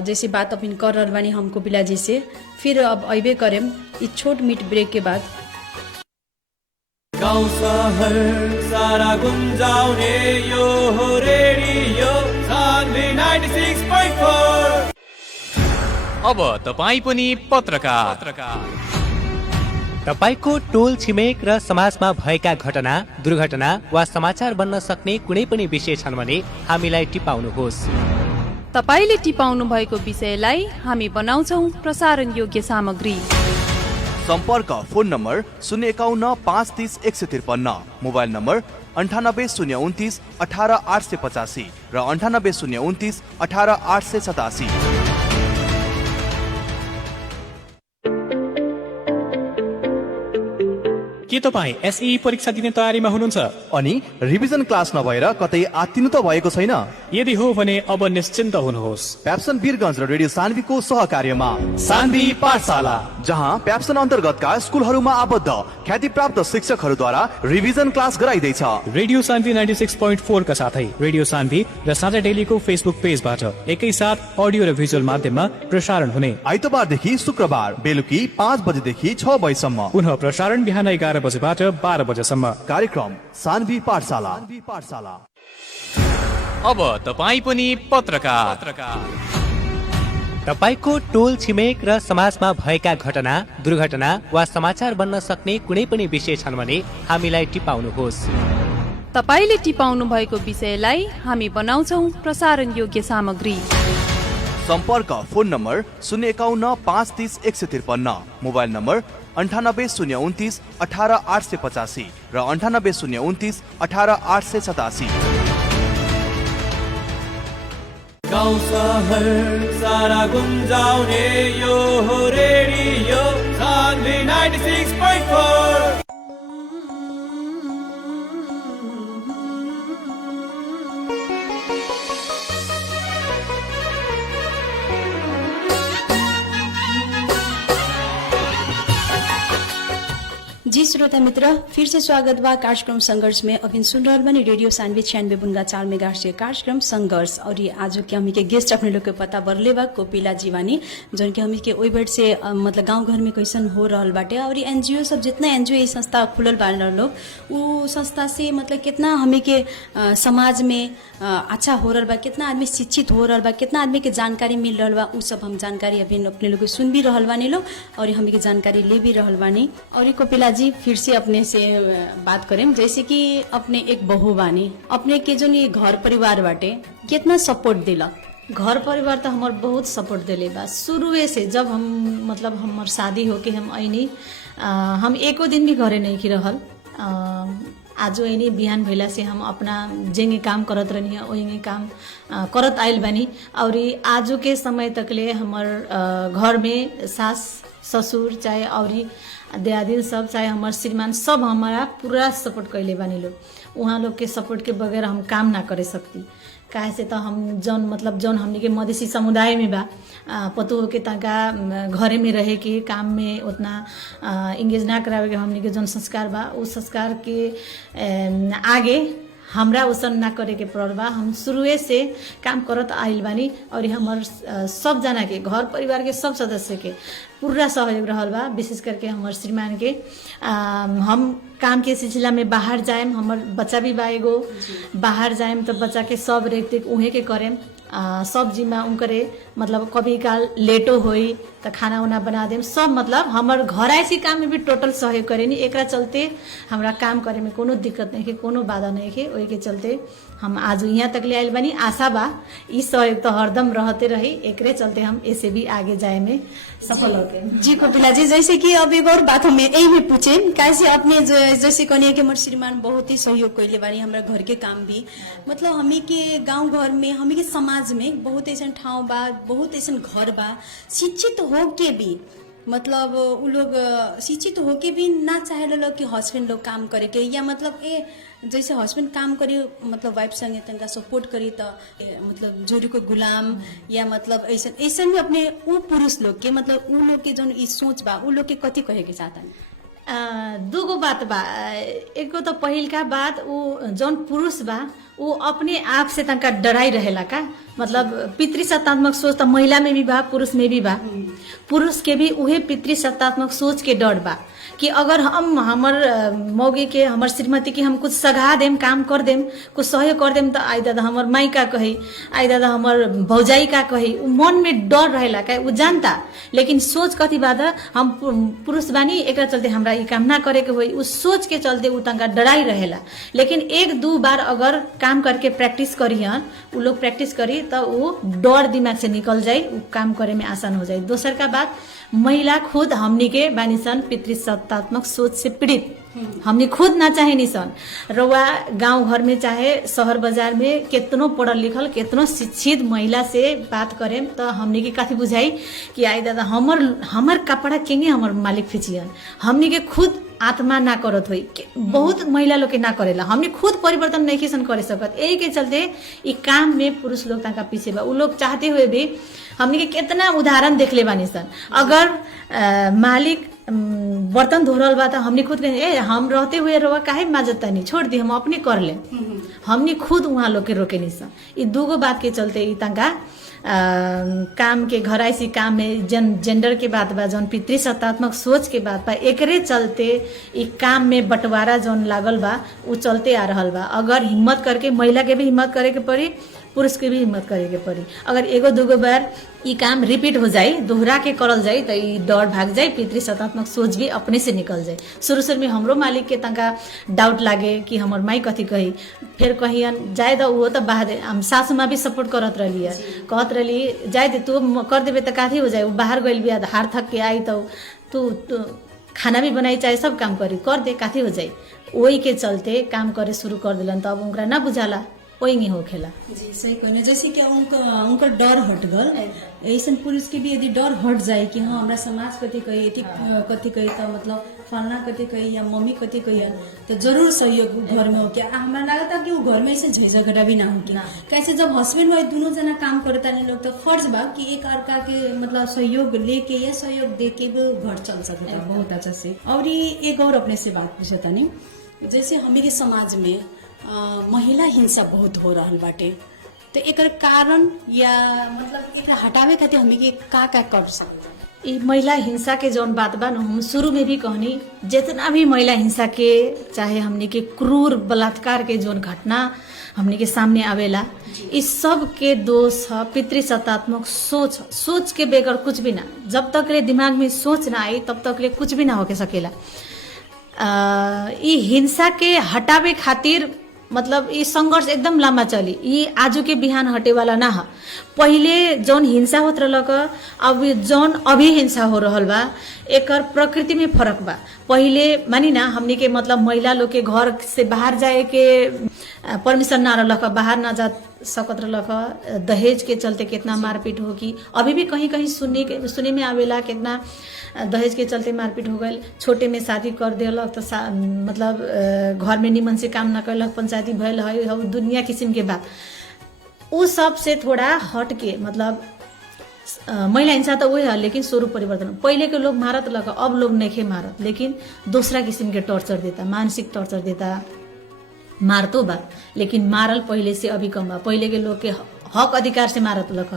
जैसे बात अपन कर रहल बानी हमको बिला जी से, फिर अब अबे करें इस छोट मीट ब्रेक के बाद। गाउँ सहर सारा गुन्जाउने यो हो रेडियो सान्वी 96.4। अब तपाईँ पनि पत्रकार। तपाईको टोल छिमेक र समाजमा भएका घटना, दुर्घटना वा समाचार बन्न सक्ने कुनै पनि विषय छन् भने हामीलाई टिपाउनुहोस्। तपाईले टिपाउनु भएको विषयलाई हामी बनाउँछौ प्रसारण योग्य सामग्री। सम्पर्क फोन नम्बर 051 530 153, मोबाइल नम्बर 98 029 18 885 र 98 029 18 887। के तपाईँ एसई परीक्षा दिने तयारीमा हुनुहुन्छ अनि रिभिजन क्लास नभएर कतै आत्तिनु त भएको छैन? यदि हो भने अब निश्चिन्त हुनुहोस्। प्याप्सन वीरगञ्ज र रेडियो सान्वीको सहकार्यमा सान्वी पाठशाला, जहाँ प्याप्सन अन्तर्गतका स्कुलहरूमा आबद्ध ख्यातिप्राप्त शिक्षकहरूद्वारा रिभिजन क्लास गराइँदैछ। रेडियो सान्वी 96.4 का साथै रेडियो सान्वी र साझा डेलीको फेसबुक पेजबाट एकैसाथ अडियो र भिजुअल माध्यममा प्रसारण हुने। आइतबारदेखि शुक्रबार बेलुकी 5 बजेदेखि 6 बजेसम्म, पुनः प्रसारण बिहान 11 बजेबाट 12 बजेसम्म। कार्यक्रम सान्वी पाठशाला। अब तपाईँ पनि पत्रकार। तपाईको टोल छिमेक र समाजमा भएका घटना, दुर्घटना वा समाचार बन्न सक्ने कुनै पनि विषय छन् भने हामीलाई टिपाउनुहोस्। तपाईले टिपाउनु भएको विषयलाई हामी बनाउँछौ प्रसारण योग्य सामग्री। सम्पर्क फोन नम्बर 051 530 153, मोबाइल नम्बर 98 029 18 885 र 98 029 18 887। गाउँ सहर सारा गुन्जाउने यो हो रेडियो सान्वी 96.4। जी श्रोता मित्र, फिर से स्वागत बा कार्यक्रम संघर्ष में। अभी सुन रहा बनी रेडियो सान्वी 96.4 मेगाहर्ट्ज के कार्यक्रम संघर्ष। और ये आज के हमी के गेस्ट अपने लोग के पता बरले बा कोपिला जीवानी, जौन के हमी के ओई बेट से मतलब गांव घर में कैसन हो रहल बाटे। और एनजीओ सब जितना एनजीओ संस्था खुलल बारे लोग, वो संस्था से मतलब कितना हमी के समाज में अच्छा हो रहा बा, कितना आदमी शिक्षित हो रहा बा, कितना आदमी के जानकारी मिल रहा बा, उ सब हम जानकारी अभी अपने लोग सुन भी रहल बानी लोग और हमी के जानकारी ले भी रहल बानी। और कोपिला जी फिर से अपने से बात करें, जैसे कि अपने एक बहू बानी, अपने के जो ये घर परिवार बाटे कितना सपोर्ट दिला? घर परिवार तो हमार बहुत सपोर्ट दिले बा शुरुए से। जब हम मतलब हमार शादी होके हम ऐनी, हम एको दिन भी घरे नहीं की रहल। आज ऐनी बिहान भैला से हम अपना जेंगे काम करत रहनी ओंगे काम करत आइल बानी। और आजो के समय तकले हमार घर में सास ससुर चाहे और दियादिन सब चाहे हमार श्रीमान सब हमारा पूरा सपोर्ट कैले बानी लोग। उहाँ लोग के सपोर्ट के बगैर हम काम ना करे सकती। काहे से तो हम जौन मतलब जौन हमनी के मधेसी समुदाय में बा पतो के तनका घरे में रहे के काम में उतना इंगेज ना करावे के हमनी के जौन संस्कार बा उस संस्कार के आगे हमरा उसन ना करे के पड़ल बा। हम शुरुए से काम करत आइल बानी और हमर सब जना के घर परिवार के सब सदस्य के पूरा सहयोग रहल बा। विशेष करके हमर श्रीमान के हम काम के सिलसिला में बाहर जाएम, हमर बच्चा भी बा एगो, बाहर जाएम तो बच्चा के सब रेख देख उहे के करेम। सब जिम्मा उनकरे मतलब कभी काल लेटो होई तो खाना उना बना देम सब मतलब हमर घर ऐसी काम में भी टोटल सहयोग करेनी। एकरा चलते हमरा काम करे में कोनो दिक्कत नहीं है, कोनो बाधा नहीं है। ओही के चलते हम आज यहाँ तक ले आइल बानी। आशा बा ई सहयोग तो हरदम रहते रही, एकरे चलते हम ऐसे भी आगे जाए में सफल होते। जी कपिला जी, जैसे कि अब एक और बात हमें यही में पूछे कैसे अपने जैसे कहने के हमारे श्रीमान बहुत ही सहयोग कैले बानी हमरा घर के काम भी मतलब हमी के गांव घर में हमी के समाज में बहुत ऐसा ठाव बा, बहुत ऐसा घर बा शिक्षित हो के भी मतलब उ लोग शिक्षित हो के भी ना चाहे लोग कि हस्बैंड लोग काम करे के या मतलब जैसे हस्बैंड काम करी मतलब वाइफ संगे तनका सपोर्ट करी तो मतलब जोड़ी को गुलाम या मतलब ऐसा ऐसा में अपने उ पुरुष लोग के मतलब उ लोग के जौन ई सोच बा उ लोग के कथी कहे के चाहता। दूगो बात बा। एगो तो पहिल का बात उ जौन पुरुष बा वो अपने आप से तनका डराई रहेला का मतलब पितृसत्तात्मक सोच तो महिला में भी बा पुरुष में भी बा। पुरुष के भी उहे पितृसत्तात्मक सोच के डर बा कि अगर हम हमर मौगी के हमर श्रीमती के हम कुछ सघा देम काम कर देम कुछ सहयोग कर देम तो आई दादा हमर माई का कही आई दादा हमर भौजाई का कही उ मन में डर रहेला का उ जानता। लेकिन सोच कथी बात हम पुरुष बानी एकरा चलते हमरा ई काम ना करे के होई उस सोच के चलते उ तंका डराई रहेला। लेकिन एक दो बार अगर काम करके प्रैक्टिस करियन उ लोग प्रैक्टिस करी तो उ डर दिमाग से निकल जाए उ काम करे में आसान हो जाए। दोसर का बात महिला खुद हमनी के बानिसन पितृसत्तात्मक सोच से पीड़ित हमनी खुद ना चाहे निसन। रउआ गांव घर में चाहे शहर बाजार में कितनो पढ़ल लिखल कितनो शिक्षित महिला से बात करें तो हमनी के काफी बुझाई कि आई दादा हमर कपड़ा केंगे हमर मालिक फिचियन हमनी के खुद आत्मा ना करत हुई बहुत महिला लोग के ना करेला हमने खुद परिवर्तन नहीं किसन करे सकत। यही के चलते ई काम में पुरुष लोग तनका पीछे बा। उ लोग चाहते हुए भी हमने के कितना उदाहरण देखले बानी सन। अगर मालिक बर्तन धो रहल बा तो हमने खुद कहे हम रहते हुए रवा काहे माजत नहीं छोड़ दी हम अपने कर ले हमने खुद वहाँ लोग के रोके नहीं सन। ई दूगो बात के चलते ई तनका काम के घराइसी काम में जेंडर के बात बा जौन पितृसत्तात्मक सोच के बात बा एकरे चलते ई काम में बंटवारा जौन लागल बा उ चलते आ रहल बा। अगर हिम्मत करके महिला के भी हिम्मत करे के पड़ी पुरुष के भी हिम्मत करे के पड़ी। अगर एगो दूगो बार ई काम रिपीट हो जाए दोहरा के करल जाए तो ई डर भाग जाए पितृसत्तात्मक सोच भी अपने से निकल जाए। शुरू में हमरो मालिक के तंका डाउट लागे कि हमर माई कथी कही फिर कहियन जाए तो वो तो बाहर हम सासू माँ भी सपोर्ट करत रही है कहत रही जाए दे तू कर देवे तो काथी हो जाए वो बाहर गइल बिया हार थक के आई तो तू खाना भी बनाई चाहे सब काम करी कर दे काथी हो जाए। वही के चलते काम करे शुरू कर दिलन तो अब उनका ना बुझाला वही नहीं हो खेला। जी सही कहने जैसे कि उनका डर हट गल ऐसा पुरुष के भी यदि डर हट जाए कि हाँ हमरा समाज कथी कही कथी कही तो मतलब फलना कथी कही या मम्मी कथी कही तो जरूर सहयोग घर में हो क्या हमारा लगता कि वो घर में ऐसे झगड़ा भी ना हो क्या कैसे जब हस्बैंड वाइफ दोनों जना काम करता नहीं लोग तो फर्ज बा कि एक अर्का के मतलब सहयोग लेके या सहयोग दे के भी घर चल सकता है बहुत अच्छा से। और एक और अपने से बात पूछता नहीं जैसे हमारे समाज में महिला हिंसा बहुत हो रहा बाटे तो एक कारण या मतलब एक हटावे खातिर हमें के का कर सकते। ई महिला हिंसा के जौन बात बा हम शुरू में भी कहनी जितना भी महिला हिंसा के चाहे हमने के क्रूर बलात्कार के जौन घटना हमने के सामने आवेला इस सब के दोष है पितृसत्तात्मक सोच के बगैर कुछ भी ना। जब तक ले दिमाग में सोच ना आई तब तक ले कुछ भी ना होके सकेला। ई हिंसा के हटावे खातिर मतलब ये संघर्ष एकदम लंबा चली ये आजू के बिहान हटे वाला ना है। पहले जौन हिंसा होत रहलक अब जौन अभी हिंसा हो रहल बा एकर प्रकृति में फर्क बा। पहले मानी ना हमनी के मतलब महिला लोग के घर से बाहर जाए के परमिशन ना रहलक बाहर ना सकत रहलक ह। दहेज के चलते कितना मारपीट हो कि अभी भी कहीं कहीं सुने में आवेला कितना दहेज के चलते मारपीट हो गई। छोटे में शादी कर देलक तो मतलब घर में निमन से काम न कैलक, पंचायती भयल है, दुनिया किस्म के बात। उ सब से थोड़ा हट के मतलब महिला हिंसा तो वही है, लेकिन स्वरूप परिवर्तन। पहले के लोग मारत लगा, अब लोग नहीं मारत, लेकिन दूसरा किस्म के टॉर्चर देता, मानसिक टॉर्चर देता। मारतो बा लेकिन मारल पहले से अभी कम बा। पहले के लोग के हक अधिकार से मारत लख,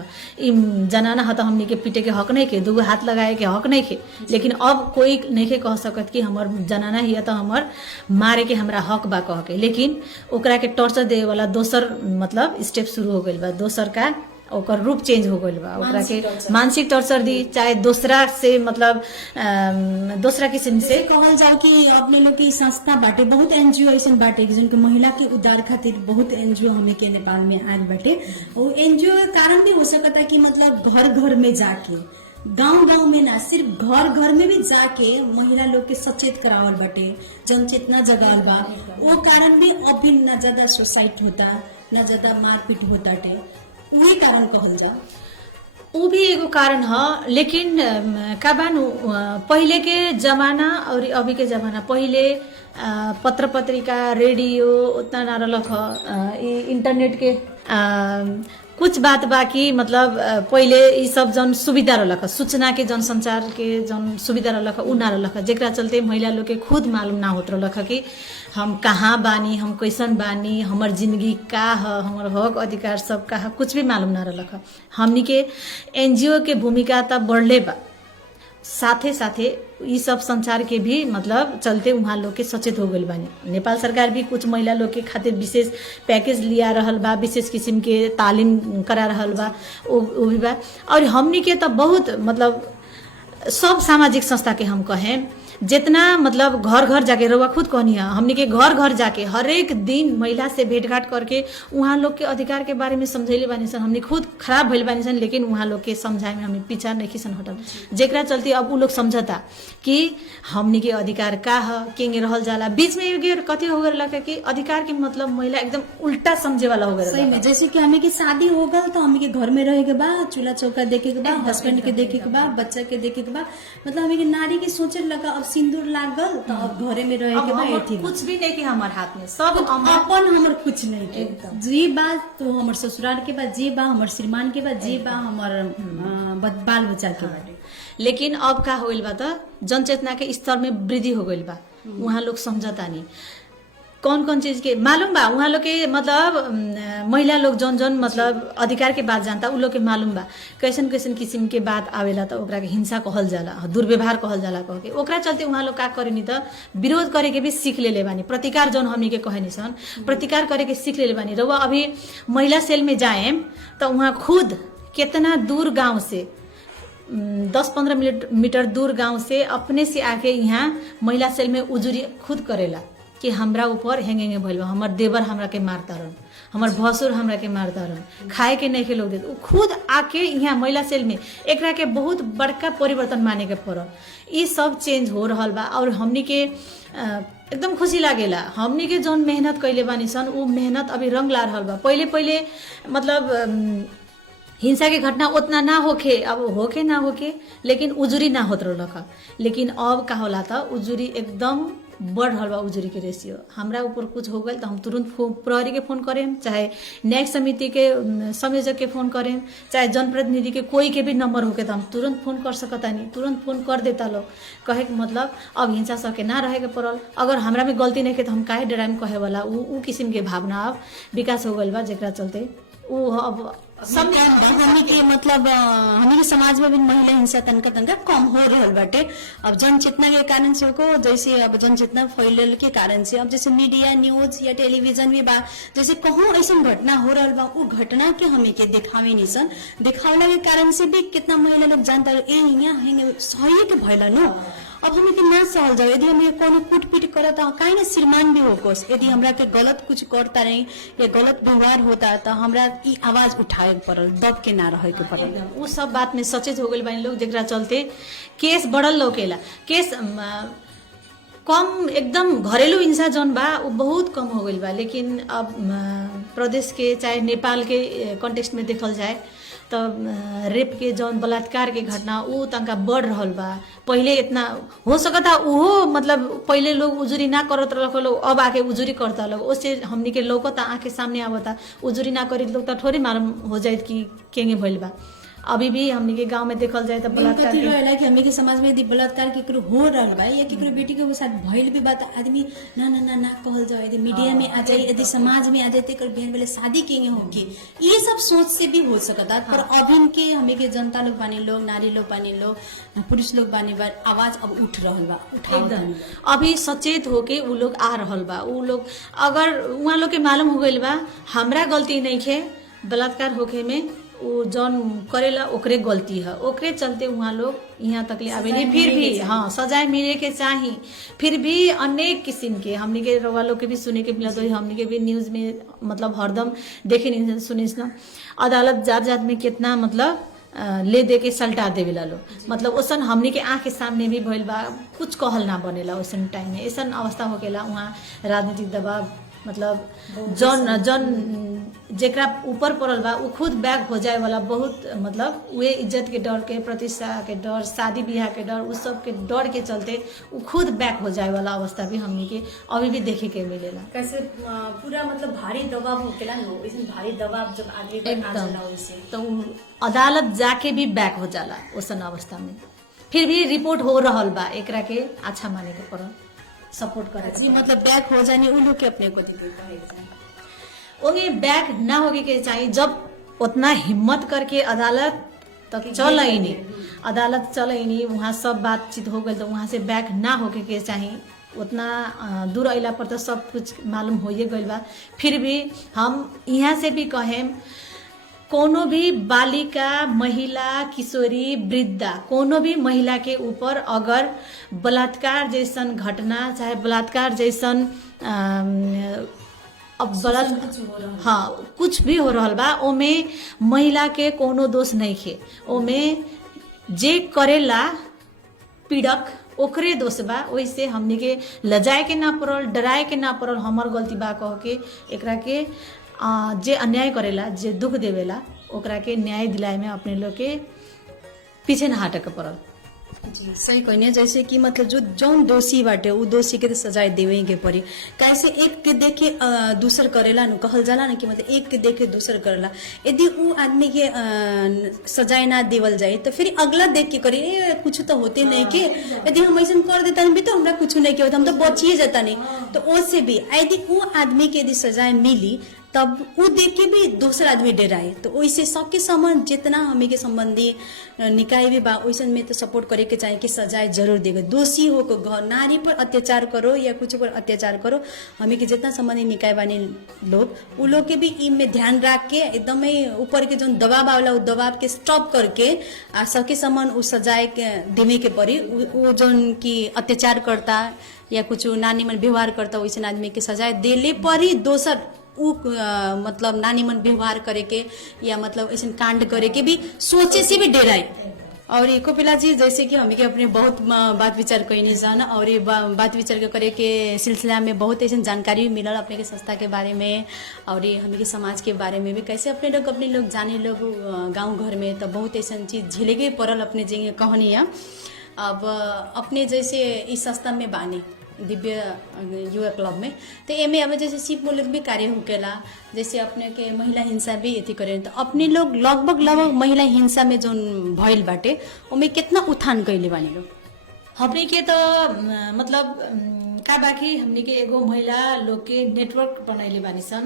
जनाना ह तो हमनी के पीटे के हक नहीं के, दूगो हाथ लगाए के हक नहीं के। लेकिन अब कोई नहीं के कह सकत कि हमर जनाना ही तो हमर मारे के हमरा हक बा कह के। लेकिन ओकरा के टॉर्चर देवे वाला दोसर मतलब स्टेप शुरू हो गइल बा, दोसर का ओकर रूप चेंज हो गइल बा। ओकरा के मानसिक टॉर्चर दी, चाहे दूसरा से मतलब दूसरा किस्म से कहल जाओ कि अपने लोग की संस्था बाटे, बहुत एनजीओ ऐसा बाटे कि जिनके महिला के उद्धार खातिर बहुत एनजीओ हमें के नेपाल में आग बाटे। और एनजीओ के कारण भी हो सकता है कि मतलब घर घर में जाके, गांव गांव में ना, सिर्फ घर घर में भी जाके महिला लोग के सचेत करावल बाटे, जनचेतना जगावल बा। वो कारण भी अभी न ज्यादा सुसाइड होता, न ज्यादा मारपीट होता टे, वही कारण कहल जा। ऊ भी एगो कारण ह। लेकिन का बानु पहले के जमाना और अभी के जमाना, पहले पत्र पत्रिका रेडियो उतना ना रहलक ह, इंटरनेट के कुछ बात बाकी मतलब पहले ई सब जन सुविधा रहलक, सूचना के जनसंचार के जन सुविधा रहलक उ ना रहलक, जेकरा चलते महिला लोग के खुद मालूम ना होत रहलक कि हम कहाँ बानी, हम कैसन बानी, हमर जिंदगी का ह, हमर हक अधिकार सब का ह, कुछ भी मालूम ना रहलक। हमनी के एनजीओ के भूमिका त बढ़ले बा, साथे साथे ये सब संचार के भी मतलब चलते वहाँ लोग के सचेत हो गइल बानी। नेपाल सरकार भी कुछ महिला लोग के खातिर विशेष पैकेज लिया रहल बा, विशेष किस्म के तालीम करा रहल बा, वो भी बा। और हमनी के तो बहुत मतलब सब सामाजिक संस्था के हम कहें जितना मतलब घर घर जाके रहुआ खुद कहनी है, हमने के घर घर जाके हर एक दिन महिला से भेंटघाट करके वहाँ लोग के अधिकार के बारे में समझैले बानी सन। हमने खुद खराब भइल बानी सन, लेकिन वहाँ लोग के समझाए में हमें पीछा नहीं सन हटल, जेकरा चलते अब उ लोग समझता कि हमने के अधिकार का है, केंगे रहल जाला। बीच में कथी हो गए कि अधिकार के मतलब महिला एकदम उल्टा समझे वाला हो गया। सही में जैसे कि हमें के शादी हो गल तो हमें के घर में रहे के बा, चूल्हा चौका देखे के बा, हस्बैंड के देखे के बा, बच्चा के देखे के बा, मतलब हमें के नारी के सोचे लगा अब सिंदूर लागल तो अब घरे में रहे के बा, कुछ भी नहीं कि हमारे हाथ में सब अपन हमर कुछ नहीं के जी बात तो हमर ससुराल के बा, जे बा हमर श्रीमान के बा, जे बा हमर बाल बच्चा के बा। लेकिन अब का होइल बा त जनचेतना के स्तर में वृद्धि हो गइल बा। वहाँ लोग समझता नहीं कौन कौन चीज के मालूम बा, वहाँ लोग के मतलब महिला लोग जौन जौन मतलब अधिकार के बात जानता उ लोग के मालूम बा कैसन कैसन किस्म के बात आवेला तो ओकरा के हिंसा कहल जाला, दुर्व्यवहार कहल जाला कह के। ओकरा चलते वहाँ लोग का करेनी त विरोध करे के भी सीख लेले बानी, प्रतिकार जौन हमनी के कहनी सन प्रतिकार करे के सीख लेले बानी। रउआ अभी महिला सेल में जाए तो वहाँ खुद कितना दूर गांव से 10-15 मीटर दूर गांव से अपने से आके यहाँ महिला सेल में उजुरी खुद करेला कि हमरा ऊपर हेंगे भइल बा, हमर देवर हमरा के मारता रहन, हमर भसुर हमरा के मारता रहन, खाए के नहीं के लोग देत। खुद आके यहाँ महिला सेल में एकरा के बहुत बड़का परिवर्तन माने के पड़ल। ये सब चेंज हो रहल बा और हमनी के एकदम खुशी लागेला। हमनी के जौन मेहनत कैले बानी सन उ मेहनत अभी रंग ला रहल बा। पहले मतलब हिंसा के घटना उतना ना होके, अब होके ना होके लेकिन उजुरी ना होत रहलक। लेकिन अब का होला त उजुरी एकदम बढ़ रहल बा, उजुरी के रेशियो। हमरा ऊपर कुछ हो गल तो हम तुरंत प्रहरी के फोन करें, चाहे न्यायिक समिति के संयोजक के फोन करें, चाहे जनप्रतिनिधि के कोई के भी नंबर होके तो हम तुरंत फोन कर सकता नहीं, तुरंत फोन कर देता लोग। कहे के मतलब अब हिंसा सके ना रहे के पड़ल। अगर हमरा में गलती नहीं के तो हम काहे डराम कहे वाला उ किस्म के भावना अब विकास हो गल बा, जेकरा चलते उ अब सब हमी के मतलब हमी के समाज में भी महिला हिंसा तनका कम हो रहा बाटे। अब जनचेतना के कारण से को जैसे अब जनचेतना फैलल के कारण से अब जैसे मीडिया न्यूज या टेलीविजन में बा जैसे कहूँ ऐसा घटना हो रहा बा वो घटना के हमें के दिखावे नहीं सन, दिखावला के कारण से भी कितना महिला लोग जानता ए यहाँ सही के भैला नो। अब हमें के ना सहल जाओ, यदि हमें कोनो कुटपीट करता काहे ना श्रीमान भी होकोस, यदि हमरा के गलत कुछ करता रही या गलत व्यवहार होता तो हमरा ई आवाज उठाए पड़ल, दब के ना रहे के पड़ल। उ सब बात में सचेत हो गइल बानी लोग, जेकरा चलते केस बढ़ल लौकेला। केस कम एकदम घरेलू हिंसा जौन बा वो बहुत कम हो गइल बा। लेकिन अब प्रदेश के चाहे नेपाल के कॉन्टेक्स्ट में देखल जाए तो रेप के जौन बलात्कार के घटना ऊ तनका बढ़ रहल बा। पहले इतना हो सकता उहो मतलब पहले लोग उजुरी ना करत रह लोग अब आके उजुरी करता लोग उससे हमनी के लौकता आँख के सामने आवता उजुरी ना करी लोग तो थोड़ी मालूम हो जाए कि केंगे भइल बा। अभी भी हमनी के गांव में देखल जाए तो बलात्कार कथी रहेला कि हमनी के समाज में यदि बलात्कार केकरो हो रहल बा या केकरो बेटी के साथ भइल भी बा त आदमी ना ना ना ना कहल जाए यदि मीडिया में आ जाए यदि समाज में आ जाए तेकर बिहान बेले शादी केंगे होगी ये सब सोच से भी हो सकता। पर अभी के हमें के जनता लोग बानी लोग नारी लोग बानी लोग पुरुष लोग बानी बा आवाज अब उठ रहल बा एकदम अभी सचेत होके उ लोग आ रहल बा। उ लोग अगर उहाँ लोग के मालूम हो गइल बा हमरा गलती नहीं खे बलात्कार होके में उ जौन करेला ओकरे गलती है ओकरे चलते वहाँ लोग यहाँ तक ले आवे नहीं। फिर भी हाँ सजाए मिले के चाही। फिर भी अनेक किस्म के हमनी के रउआ लोग के भी सुने के मिलत हमनी के भी न्यूज में मतलब हरदम देखे नहीं सुनी न अदालत जात जात में कितना मतलब ले दे के सल्टा देवेला लोग मतलब ओसन हमनी के आँख के सामने भी भइल बा कुछ कहल ना बनेला ओसन टाइम में ऐसा अवस्था होकेला वहाँ राजनीतिक दबाव मतलब जौन जेकरा ऊपर पड़ल बा उ खुद बैक हो जाए वाला बहुत मतलब वे इज्जत के डर के प्रतिष्ठा के डर शादी ब्याह के डर उस सब के डर के चलते उ खुद बैक हो जाए वाला अवस्था भी हमनी के अभी भी देखे के मिलेला। कैसे पूरा मतलब भारी दबाव होकेला नो वैसे भारी दबाव जब आदमी पर आ जाला वैसे तो अदालत जाके भी बैक हो जाला ओसन अवस्था में। फिर भी रिपोर्ट हो रहल बा एकरा के अच्छा माने के पड़ल सपोर्ट करे जी मतलब बैक हो जाने उ लोग के अपने को दिखे ओगे बैक ना होके के चाहिए जब उतना हिम्मत करके अदालत तक चल ही नहीं अदालत चल ही नहीं वहाँ सब बातचीत हो गई तो वहाँ से बैक ना होके के चाहिए। उतना दूर अला पर तो सब कुछ मालूम हो गई बा। फिर भी हम यहाँ से भी कहें कोनो भी बालिका महिला किशोरी वृद्धा कोनो भी महिला के ऊपर अगर बलात्कार जैसन घटना चाहे बलात्कार जैसन अब हाँ कुछ भी हो रहल बा ओमे महिला के कोनो दोष नहीं खे ओमे जे करेला पीड़क ओकरे दोष बा। वैसे हमनी के लजाए के ना पड़ल डराए के ना पड़ल हमर गलती बा कह के एकरा के जे अन्याय करेला जे दुख देवेला ओकरा के न्याय दिलाए में अपने लोग के पीछे न हटे के पड़ल। जी सही कहने जैसे कि मतलब जो जौन दोषी बाटे उ दोषी के तो सजाए देवे के पड़ी कैसे एक के देखे दूसर करेला न कहल जाला न कि मतलब एक के देखे दूसर करेला यदि उ आदमी के सजाए ना देवल जाए तो फिर अगला देख के करी कुछ तो होते नहीं के यदि हम ऐसा कर देता नहीं तो हमरा कुछ नहीं के हम तो बचिए जाता नहीं तो उससे भी यदि उ आदमी के यदि सजाए मिली तब वो देख के भी दूसरा आदमी डराए तो वैसे सबके समान जितना हमें के संबंधी निकाय भी बा वैसे में तो सपोर्ट करे के चाहिए कि सजाए जरूर देगा। दोषी हो को घर नारी पर अत्याचार करो या कुछ पर अत्याचार करो हमें के जितना संबंधी निकाय बानी लोग उ लोग के भी इनमें ध्यान रख के एकदम ऊपर के जो दबाव आवला दबाव के स्टॉप करके सबके समान उ सजाए देवे के पड़ी वो जो की अत्याचार करता या कुछ नानी मन व्यवहार करता वैसे आदमी के सजाए देले पड़ी दोसर उ मतलब नानी मन व्यवहार करे के या मतलब ऐसे कांड करे के भी सोचे से भी डराए। और एको पिला जी जैसे कि हमें के अपने बहुत बात विचार कईनी जान और ये बात विचार के करे के सिलसिला में बहुत ऐसे जानकारी भी मिलल अपने के संस्था के बारे में और ये हमें के समाज के बारे में भी कैसे अपने लोग जाने लोग गांव घर में तो बहुत ऐसा चीज झेले के पड़ल अपने जी कहानी है। अब अपने जैसे इस संस्था में बानी दिव्य युवा क्लब में तो एमे अब जैसे शिव मूलक भी कार्य होकेला जैसे अपने के महिला हिंसा भी यति करें तो अपने लोग लगभग महिला हिंसा में जो भइल बाटे ओमे कितना उत्थान कैले बानी लोग हमने के तो मतलब का बाकी हमने के एगो महिला लोग के नेटवर्क बनैले बानी सन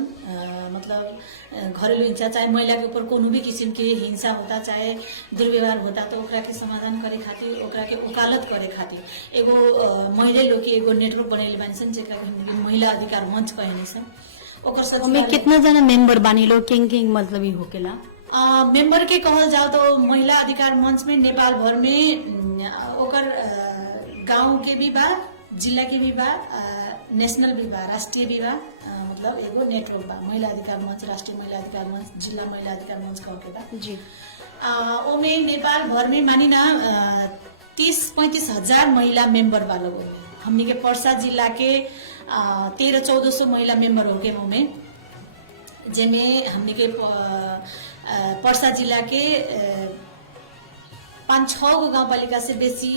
मतलब घरेलू हिंसा चाहे महिला के ऊपर कोनो भी किस्म के हिंसा होता चाहे दुर्व्यवहार होता तो ओकरा के समाधान करे खातिर ओकरा के वकालत करे खातिर एगो महिला लोग के एगो नेटवर्क बनैले बानी सन जेकरा के महिला अधिकार मंच कहने सन ओकर साथ में कितना जना मेंबर बानी लोग किंग मतलब ही होकेला मेंबर के कहल जाओ तो महिला अधिकार मंच में नेपाल भर में ओकर गांव के भी बा जिला के भी बा नेशनल भी बा राष्ट्रीय भी बा मतलब एगो नेटवर्क बा महिला अधिकार मंच राष्ट्रीय महिला अधिकार मंच जिला महिला अधिकार मंच कह के बा जी ओमे नेपाल भर में मानी ना 30-35 हजार महिला मेंबर बा लोग हमनी के पर्सा जिला के 1300-1400 महिला मेंबर हो गए ओमे जेमे हमने के पर्सा जिला के 5-6 गो गाउँपालिका से बेसी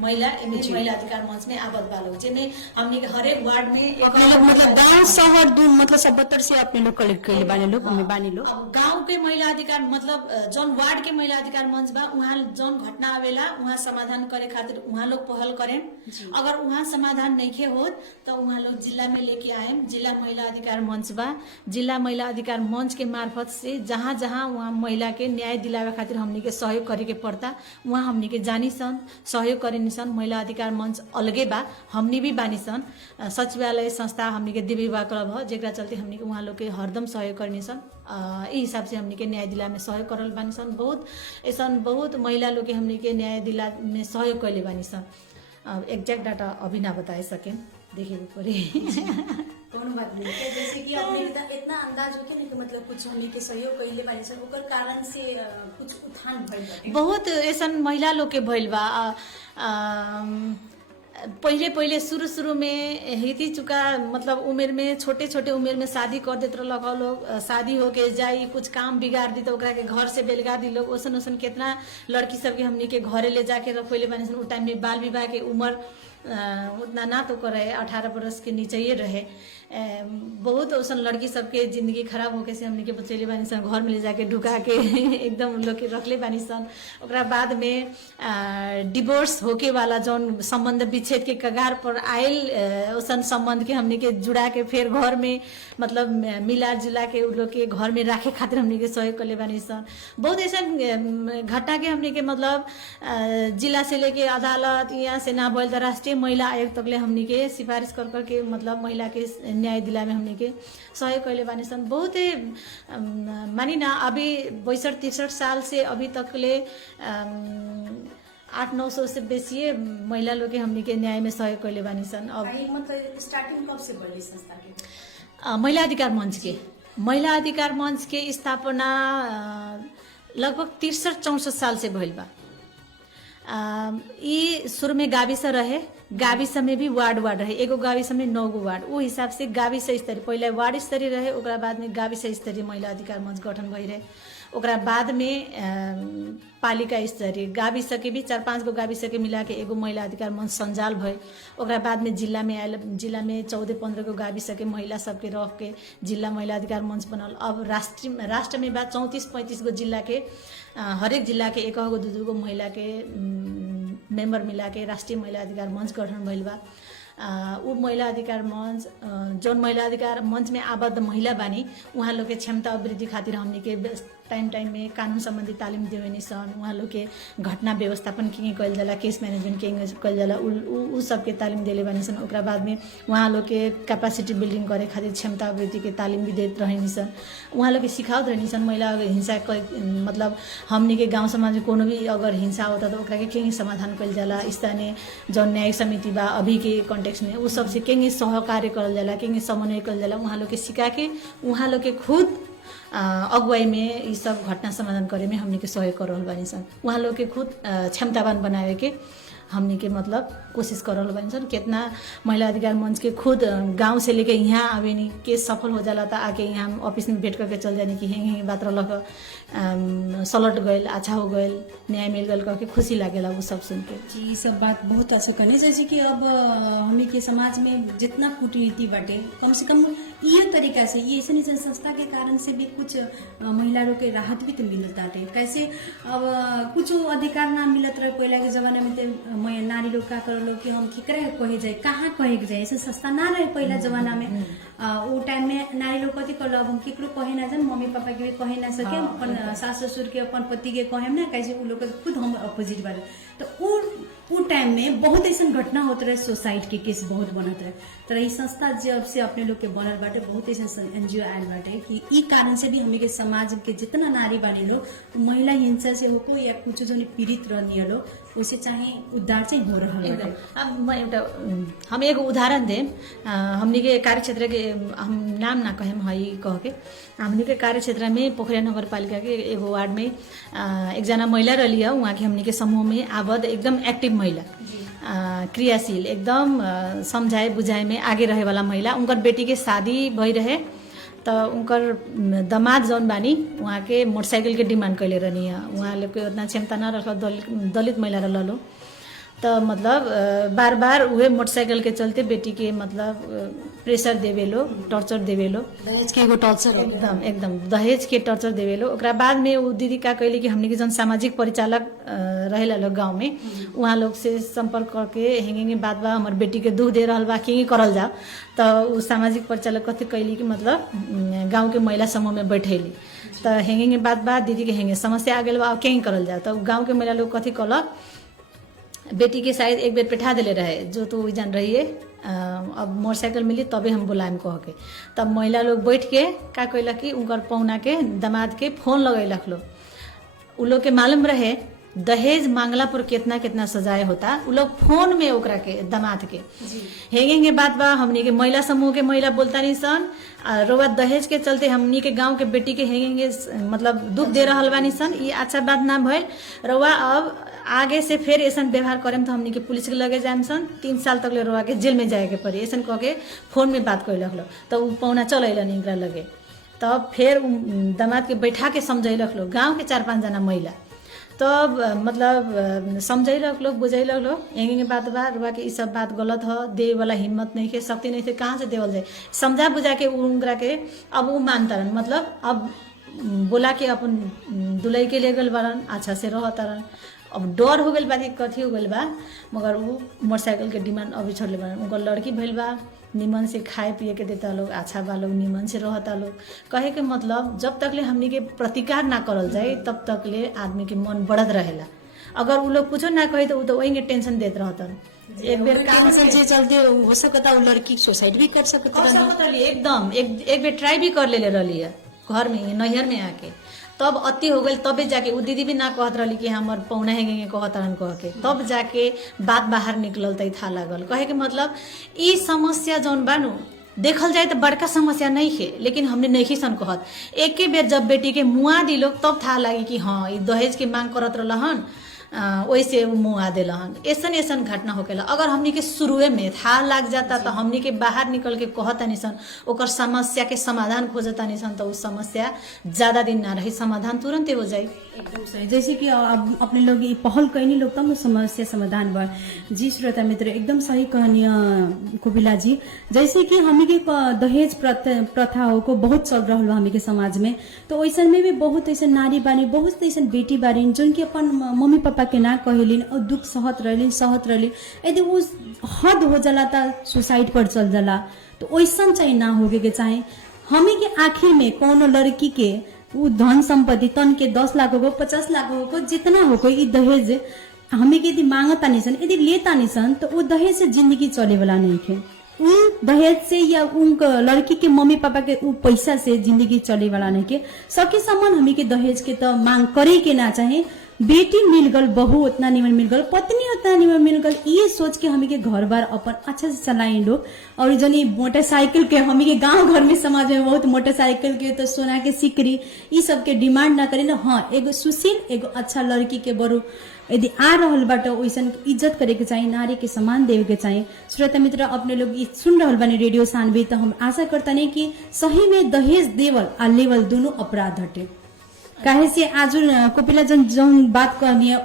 महिला महिला अधिकार मंच में आबद्ध बा लोग, जेमे हमने के हरेक वार्ड में मतलब गांव शहर दू मतलब 77 से अपने लोग कलेक्ट कइले बानी लोग, उमे बानी लोग। अब गांव के महिला अधिकार मतलब जौन वार्ड के महिला अधिकार मंच बा उहाँ जौन घटना आवेला उहाँ समाधान करे खातिर उहाँ लोग पहल करें। अगर उहाँ समाधान नइखे होत तो उहाँ लोग जिला में लेके आएम। जिला महिला अधिकार मंच बा, जिला महिला अधिकार मंच के मार्फत से जहाँ जहाँ उहाँ महिला के न्याय दिलावे खातिर हमनी के सहयोग करे के पड़ता उहाँ हमनी के जानी सन, सहयोग करे निसन। महिला अधिकार मंच अलगे बा, हमनी भी बानी सन। सचिवालय संस्था हमनी के देवी विवाह क्लब हो, जेकरा चलते हमनी के उहाँ लोग के हरदम सहयोग करनी सन। यही हिसाब से हमनी के न्याय दिला में सहयोग करल बानी सन। बहुत ऐसा बहुत महिला लोग के हमनी के न्याय दिला में सहयोग कैले बानी सन। एग्जैक्ट डाटा अभी ना बता सके, देखे पड़े। कोनो बात नहीं है, जैसे कि अपने इतना अंदाज हो के नहीं कि मतलब कुछ हमनी के सहयोग कइले बानी सब, ओकर कारण से कुछ उत्थान भइल बाटे। बहुत ऐसा महिला लोग के भइल बा। पहले शुरू में हिती चुका मतलब उम्र में छोटे उम्र में शादी कर देते लोग, शादी होके जाई कुछ काम बिगाड़ दी तो ओकरा के घर से बेलगा दी लोग। ओसन कितना लड़की सबके हमनी के घरे ले जाके रखोले बानी सन। उ टाइम में बाल विवाह के उम्र उतना ना तो करे, 18 बरस के नीचे ही रहे। बहुत ओसन लड़की सबके जिंदगी खराब होके से हमने के बचैले बानी सन, घर में ले जाके ढुका के एकदम उन लोग के रखले बानी सन। ओकरा बाद में डिवोर्स होके वाला जौन संबंध विच्छेद के कगार पर आयल ओसन संबंध के हमने के जुड़ा के फिर घर में मतलब मिला जुला के उन लोग के घर में राखे खातिर हमने के सहयोग करले बानी सन। बहुत ऐसा घटना के हमने के मतलब जिला से लेके अदालत यहाँ से ना बोल राष्ट्रीय महिला आयोग तकले हमने के सिफारिश कर करके मतलब महिला के न्याय दिला में हमने के सहयोग कैले बानी सन। बहुत मानी ना अभी 62-63 साल से अभी तकले 800-900 से बेसी महिला लोग के हमने के न्याय में सहयोग कैले बानी सन। अब मतलब स्टार्टिंग कब से भइल संस्था के? महिला अधिकार मंच के महिला अधिकार मंच के स्थापना लगभग 63-64 साल से भइल बा। ई शुरू में गाविस रहे, गाविस में भी वार्ड रहे, एगो गाविस में 9 गो वार्ड। वो हिसाब से गाविस स्तरीय पहले वार्ड स्तरीय रहे, ओकरा बाद में गाविस स्तरीय महिला अधिकार मंच गठन भई रहे। ओकरा बाद में पालिका स्तरीय गाविस के भी 4-5 गो गाविस के मिला के एगो महिला अधिकार मंच संजाल भई। ओकरा बाद में जिला में आयल, जिला में 14-15 गो गाविस के महिला सबके रख के जिला महिला अधिकार मंच बनल। अब राष्ट्र में बा 34-35 गो जिला के, हरेक जिला के 1 गो 2 गो महिला के मेंबर मिला के राष्ट्रीय महिला अधिकार मंच गठन भइल बा। उ महिला अधिकार मंच जौन महिला अधिकार मंच में आबद्ध महिला बानी उहाँ लोग के क्षमता अभिवृद्धि खातिर हमने के टाइम में कानून संबंधी तालीम देवेनी सन। उहाँ लोग के घटना व्यवस्थापन के कइल जाला, केस मैनेजमेंट के कइल जाला, उ सबके तालीम देले बानी सन। ओकरा बाद में उहाँ लोग के कैपेसिटी बिल्डिंग करे खातिर क्षमता अभिवृद्धि के तालीम भी देत रहनी सन। उहाँ लोग के सिखावत रहनी सन। महिला अगर हिंसा मतलब हमने के गांव समाज में कोनो भी अगर हिंसा होता तो ओकरा के समाधान कइल जाला। स्थानीय जौन न्यायिक समिति बा अभी के कॉन्टेक्स्ट में उ सबसे केंगे सहकार्य करल जाला, केंगे समन्वय करल जाला। उहाँ लोग के सिखा के उहाँ लोग के खुद अगुवाई में ये सब घटना समाधान करे में हमने के सहयोग कर रहल बानी सन। उहाँ लोग के खुद क्षमतावान बनावे के हमने के मतलब कोशिश कर रहल बानी सन। कितना महिला अधिकार मंच के खुद गांव से लेके यहाँ आवे नहीं केस सफल हो जाला तो आके यहाँ ऑफिस में बैठ करके चल जाने की हेंगे बात रहलक सलट गइल, अच्छा हो गइल, न्याय मिल गइल कह के खुशी लागेला वो सब सुन के। जी सब बात बहुत अच्छा करने जैसे कि अब हमें के समाज में जितना कूटनीति बाटे कम से कम ये तरीका से ये ऐसे संस्था के कारण से भी कुछ महिला लोग के राहत भी तो मिलता है। कैसे अब कुछ अधिकार ना मिलत रहे पहले के जमाने में तो नारी लोग का कर लो कि हम केकरा कहे जाए, कहाँ कहे जाए, ऐसे संस्था ना रहे पहला जमाना में। वो टाइम में नारी लोग कथी कर हम केकरो कहे ना जान, मम्मी पापा के भी कहे ना सके, अपन सास ससुर के अपन पति के कहे ना, कैसे उ लोग खुद हम अपोजिट बारे। तो उ टाइम में बहुत ऐसा घटना होते रहे, सुसाइड के केस बहुत बनत रहे। तो ये संस्था जब से अपने लोग के बनल बाटे बहुत ऐसा NGO आयल बाटे कि ई कारण से भी हमें के समाज के जितना नारी बानी लोग महिला हिंसा से हो या कुछ जो पीड़ित रहनी लो उसे चाहे उद्धार चाहिँ हो रहा है। अब म एउटा हम एगो उदाहरण देम। हमनी के कार्यक्षेत्र के हम नाम ना कहेम है कह के हमनी के कार्यक्षेत्र में पोखरिया नगरपालिका के एगो वार्ड में एकजना महिला रही है। वहाँ के हमनी के समूह में आबद्ध एकदम एक्टिव महिला, क्रियाशील, एकदम समझाए बुझाए में आगे रहे वाला महिला। उनकर बेटी के शादी भई रहे त उनकर दामाद जौन बानी वहाँ के मोटरसाइकिल के डिमांड कैले रहनी है। वहाँ लोग के उतना क्षमता न रखल, दलित महिला रहलो तो मतलब बार बार उहे मोटरसाइकिल के चलते बेटी के मतलब प्रेशर देवे लो, टॉर्चर देवे लो, दहेज के एगो टॉर्चर एकदम एकदम दहेज के टॉर्चर देवे लो। ओकरा बाद में वो दीदी का कहली कि हमने के जन सामाजिक परिचालक रहेला लोग गाँव में, वहाँ लोग से संपर्क करके हेंगे बात बा हमार बेटी के दूध दे रहल बा कि करल जाओ। तो वो सामाजिक परिचालक कथी कहली कि मतलब गाँव के महिला समूह में बैठेली तो हेंगे बात बा दीदी के हेंगे समस्या आ गई बा क्या करल जाओ। तो गाँव के महिला लोग कथी कहलक बेटी के शायद एक बेर बैठा दिले रहे जो तो जान रही है अब मोटरसाइकिल मिली तबे हम बुलाएम कह के। तब महिला लोग बैठ के का कैलक कि उनकर पौना के दामाद के फोन लगैलक लो। उ लोग के मालूम रहे दहेज मांगला पर कितना कितना सजाए होता। उ लोग फोन में ओकरा के दामाद के हेंगे बात बा हमनी के महिला समूह के महिला बोलता नहीं सन रोवा दहेज के चलते हमनी के गांव के बेटी के हेंगे मतलब दुख दे रहल बानी सन, ये अच्छा बात ना भइल। रोवा अब आगे से फिर ऐसा व्यवहार करेम तो हमनी के पुलिस के लगे जाए सन 3 साल तक ले रोवा के जेल में जाए के पड़ी ऐसा कह के फोन में बात कैलक लो। तो उ पौना चल अलन इनकरा लगे तब फिर दामाद के बैठा के समझैलक लो गाँव के 4-5 जना महिला। तब मतलब समझैलक लोग बुझैलक लोग यही बात बा रुआ के सब बात गलत हो, दे वाला हिम्मत नहीं है, शक्ति नहीं थे, कहाँ से देवल जाए। समझा बुझा के उनकरा के अब वो मानतारन मतलब अब बोला के अपन दुलई के ले गल बारन अच्छा से रहतारन। अब डर हो गल बा कि कथी हो गल बा मगर वो मोटरसाइकिल के डिमांड अभी छोड़ले बारन। उनकर लड़की भइल बा, निमन से खाए पिए के देता लोग, अच्छा बा लोग, निमन से रहता लोग। कहे के मतलब जब तक ले हमनी के प्रतिकार ना करल जाए तब तक ले आदमी के मन बढ़त रहेला। अगर उ लोग कुछो ना कहे तो उ तो वही टेंशन देत रहतन। एक बेर काम से चलते हो सकता है लड़की सुसाइड भी कर सकता है। एकदम एक बेर ट्राई भी कर ले रही है घर में नैहर में आके। तब अति हो गई तबे जाके उ दीदी भी ना कहत रही कि हमार पौना हेंगे कहतरन कह के तब जाके बात बाहर निकलल त था लागल। कहे के मतलब ई समस्या जौन बानू देखल जाए तो बड़का समस्या नहीं है लेकिन हमने नहीं सन कहत। एक बेर जब बेटी के मुआ दिलो तब था लगी कि हाँ ई दहेज के मांग करत रहन वैसे मुआ दिलहन। ऐसन घटना होकेला अगर हमनी के शुरुए में था लाग जाता तो हमनी के बाहर निकल के कहता नहीं सन ओकर समस्या के समाधान खोजता नहीं सन तो उस समस्या ज्यादा दिन ना रही, समाधान तुरंत हो जाए। एकदम सही। जैसे कि अब अपने लोग ये पहल कैनी लोग तब समस्या समाधान बा। जी श्रोता मित्र एकदम सही कहनी कोपिला जी। जैसे कि हमी के दहेज प्रथा हो को बहुत चल रहा हमी के समाज में तो वैसा में भी बहुत ऐसा नारी बानी बहुत ऐसा बेटी बानी जो कि अपन मम्मी पापा के ना कहलिन और दुख सहत रहली यदि वो हद हो जाला ता सुसाइड पर चल जाला तो वैसा चाहिए ना होगे के चाहे। हमी के आखिर में कौन लड़की के वो धन संपत्ति तन के 10 लाख हो 50 लाख हो जितना हो कोई दहेज हमें के यदि मांगता नहीं सन यदि लेता नहीं सन तो वो दहेज से जिंदगी चले वाला नहीं है। दहेज से या उनका लड़की के मम्मी पापा के उ पैसा से जिंदगी चले वाला नहीं के सके सम्मान हमी के दहेज के तो मांग करे के ना चाहे। बेटी मिल गल, बहू उतना निमन मिल गल, पत्नी उतना निमन मिल गल, ये सोच के हमी के घर बार अपन अच्छा से चलाए लोग। और जनी मोटरसाइकिल के हमी के गांव घर में समाज में बहुत मोटरसाइकिल के तो सोना के सिकरी ये सब के डिमांड ना करे ना। हाँ एगो सुशील एगो अच्छा लड़की के बरू यदि आ रहल बाटे वैसन इज्जत करे के चाहिए, नारी के सम्मान देवे के चाहिए। श्रोता मित्र अपने लोग सुन रहल बानी रेडियो सानवी तो हम आशा करता नहीं कि सही में दहेज देवल आ लेवल दोनों अपराध हटे। काहे से आज कोपिला जन बात करनी है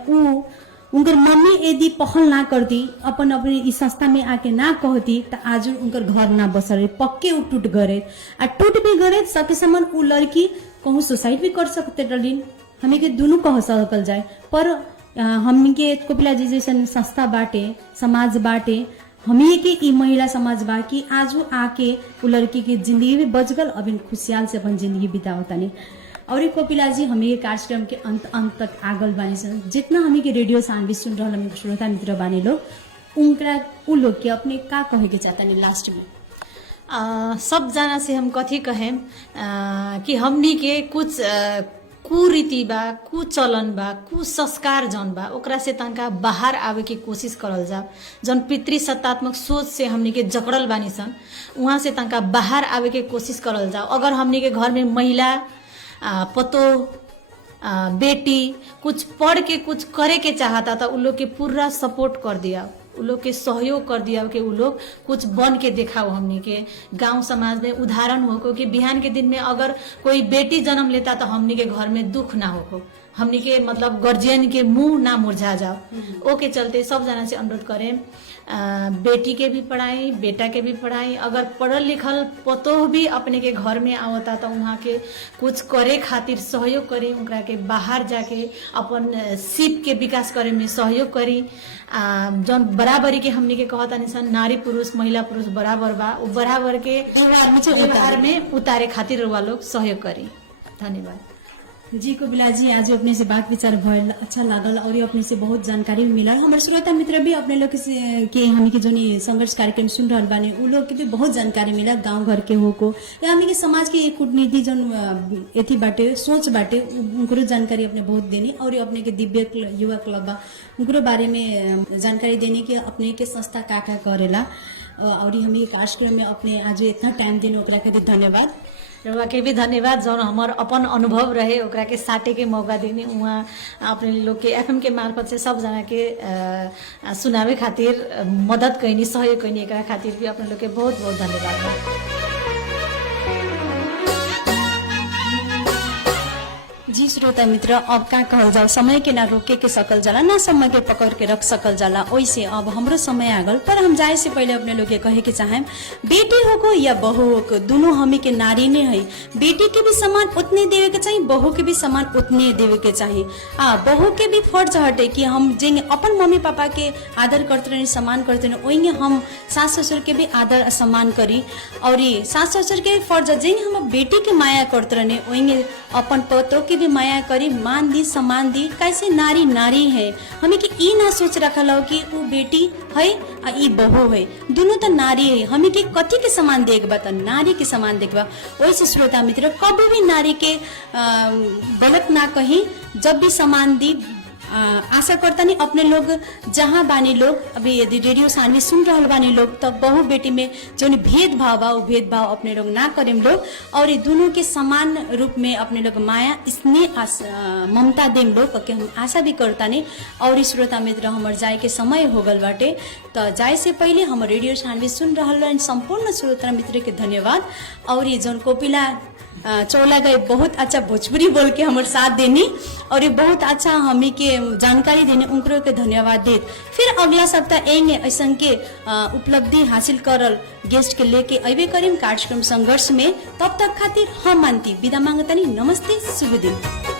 उनकर मम्मी यदि पहल ना करती अपन अपने इस संस्था में आके ना कहती तो आज उनकर घर ना बसल पक्के उ टूट गए आ टूट भी गए सके समान उ लड़की कहूँ सुसाइड भी कर सकते डलिन हमें के दोनों कह सकल जाए। पर हमनी के कोपिला जी जैसे संस्था बाटे समाज बाटे हमी के ई महिला समाज बा कि आज आके उ लड़की के जिंदगी में बच गल अभी खुशहाल से अपन जिंदगी बितावता नहीं। और कोपिला जी हमी के कार्यक्रम के अंत तक आगल बानी सन जितना हमी के रेडियो सानवी सुन रहा हमी श्रोता मित्र बानी लोग उनका उ लोग के अपने का कहे के चाहता नहीं लास्ट में सब जना से हम कथी कहें कि हमनी के कुछ कुरीति बा कुचलन बा कुसंस्कार जौन बा ओकरा से तनका बाहर आवे की कोशिश करल जा। जौन पितृ सत्तात्मक सोच से हमनी के जकड़ल बानी सन वहाँ से तनका बाहर आवे के कोशिश करल जा। अगर हमनी के घर में महिला पतो बेटी कुछ पढ़ के कुछ करे के चाहता था उन लोग के पूरा सपोर्ट कर दिया। उ लोग के सहयोग कर दिया कि उ लोग कुछ बन के दिखाओ हमनी के गांव समाज में उदाहरण हो कि बिहान के दिन में अगर कोई बेटी जन्म लेता तो हमनी के घर में दुख ना हो, हमनी के मतलब गार्जियन के मुंह ना मुरझा जाओ। ओके चलते सब जना से अनुरोध करें बेटी के भी पढ़ाई, बेटा के भी पढ़ाई। अगर पढ़ल लिखल पतोह भी अपने के घर में आवता तो वहाँ के कुछ करे खातिर सहयोग करी, उनका के बाहर जाके अपन सीप के विकास करे में सहयोग करी। जौन बराबरी के हमनी के कहता निसन नारी पुरुष महिला पुरुष बराबर बा, वो बराबर के व्यवहार में उतारे खातिर रउआ लोग सहयोग करी। धन्यवाद जी कोबिला जी, आज अपने से बात विचार भइल, अच्छा लागल और अपने से बहुत जानकारी भी मिला। हमारे श्रोता मित्र भी अपने लोग के हमी के जो संघर्ष कार्यक्रम सुन रहा बाने उ लोग के भी बहुत जानकारी मिला गांव घर के हो को या हमी के समाज के कूटनीति जो एथी बाटे सोच बाटे उनको जानकारी अपने बहुत देनी और अपने के दिव्य युवा क्लब बा उनको बारे में जानकारी देने की अपने के संस्था का करेला और हमी कार्यक्रम में अपने आज इतना टाइम देने ओकरा खातिर धन्यवाद। रउआ के भी धन्यवाद जौन हमार अपन अनुभव रहे ओकरा के साटे के मौका देने उहाँ अपने लोग के एफएम के मार्फत से सब जना के सुनावे खातिर मदद कैनी सहयोग कैनी एकरा खातिर भी अपने लोग के बहुत बहुत धन्यवाद बा। जी श्रोता मित्र, अब का कहल जाओ, समय के ना रोके के सकल जाला ना समय के पकड़ के रख सकल जाला। वैसे अब हमरो समय आगल, पर हम जाए से पहले अपने लोग के कहे के चाहेम बेटी होको या बहू होको दोनों हमी के नारी ने है। बेटी के भी सम्मान उतने देवे के चाहिए, बहू के भी सम्मान उतने देवे के चाहिए। बहू के भी फर्ज हटे कि हम जेंगे अपन मम्मी पापा के आदर करते रहे सम्मान करते रहे वही हम सास ससुर के भी आदर सम्मान करी। और सास ससुर के फर्ज जेंगे हम बेटी के माया करते रहे वही अपन पतों के भी माया करी, मान दी सम्मान दी। कैसे नारी नारी है, हमें कि ई ना सोच रखल हो कि वो बेटी है आ ई बहू है, दोनों तो नारी है। हमें कि कथी के समान देखबा तो नारी के समान देखबा। वैसे श्रोता मित्र कभी भी नारी के गलत ना कही, जब भी सम्मान दी। आशा करता नहीं अपने लोग जहाँ बानी लोग अभी यदि रेडियो सानवी सुन रहा बानी लोग तब बहु बेटी में जो भेदभाव बा वो भेदभाव अपने लोग ना करें लोग और ये दोनों के समान रूप में अपने लोग माया स्नेह ममता दें लोग के हम आशा भी करता नहीं। और श्रोता मित्र हमारे जाए के समय हो गल बाटे तो जाए से पहले हम रेडियो सानवी सुन रहा संपूर्ण श्रोता मित्र के धन्यवाद। और ये जौन कोपिला चौला गए बहुत अच्छा भोजपुरी बोल के हमारे साथ देनी और ये बहुत अच्छा हमें के जानकारी देने उनको के धन्यवाद देत। फिर अगला सप्ताह एंगे ऐसा के उपलब्धि हासिल करल गेस्ट के लेके अबे करीम कार्यक्रम संघर्ष में। तब तक खातिर हम मानती विदा मांगतानी। नमस्ते, शुभ दिन।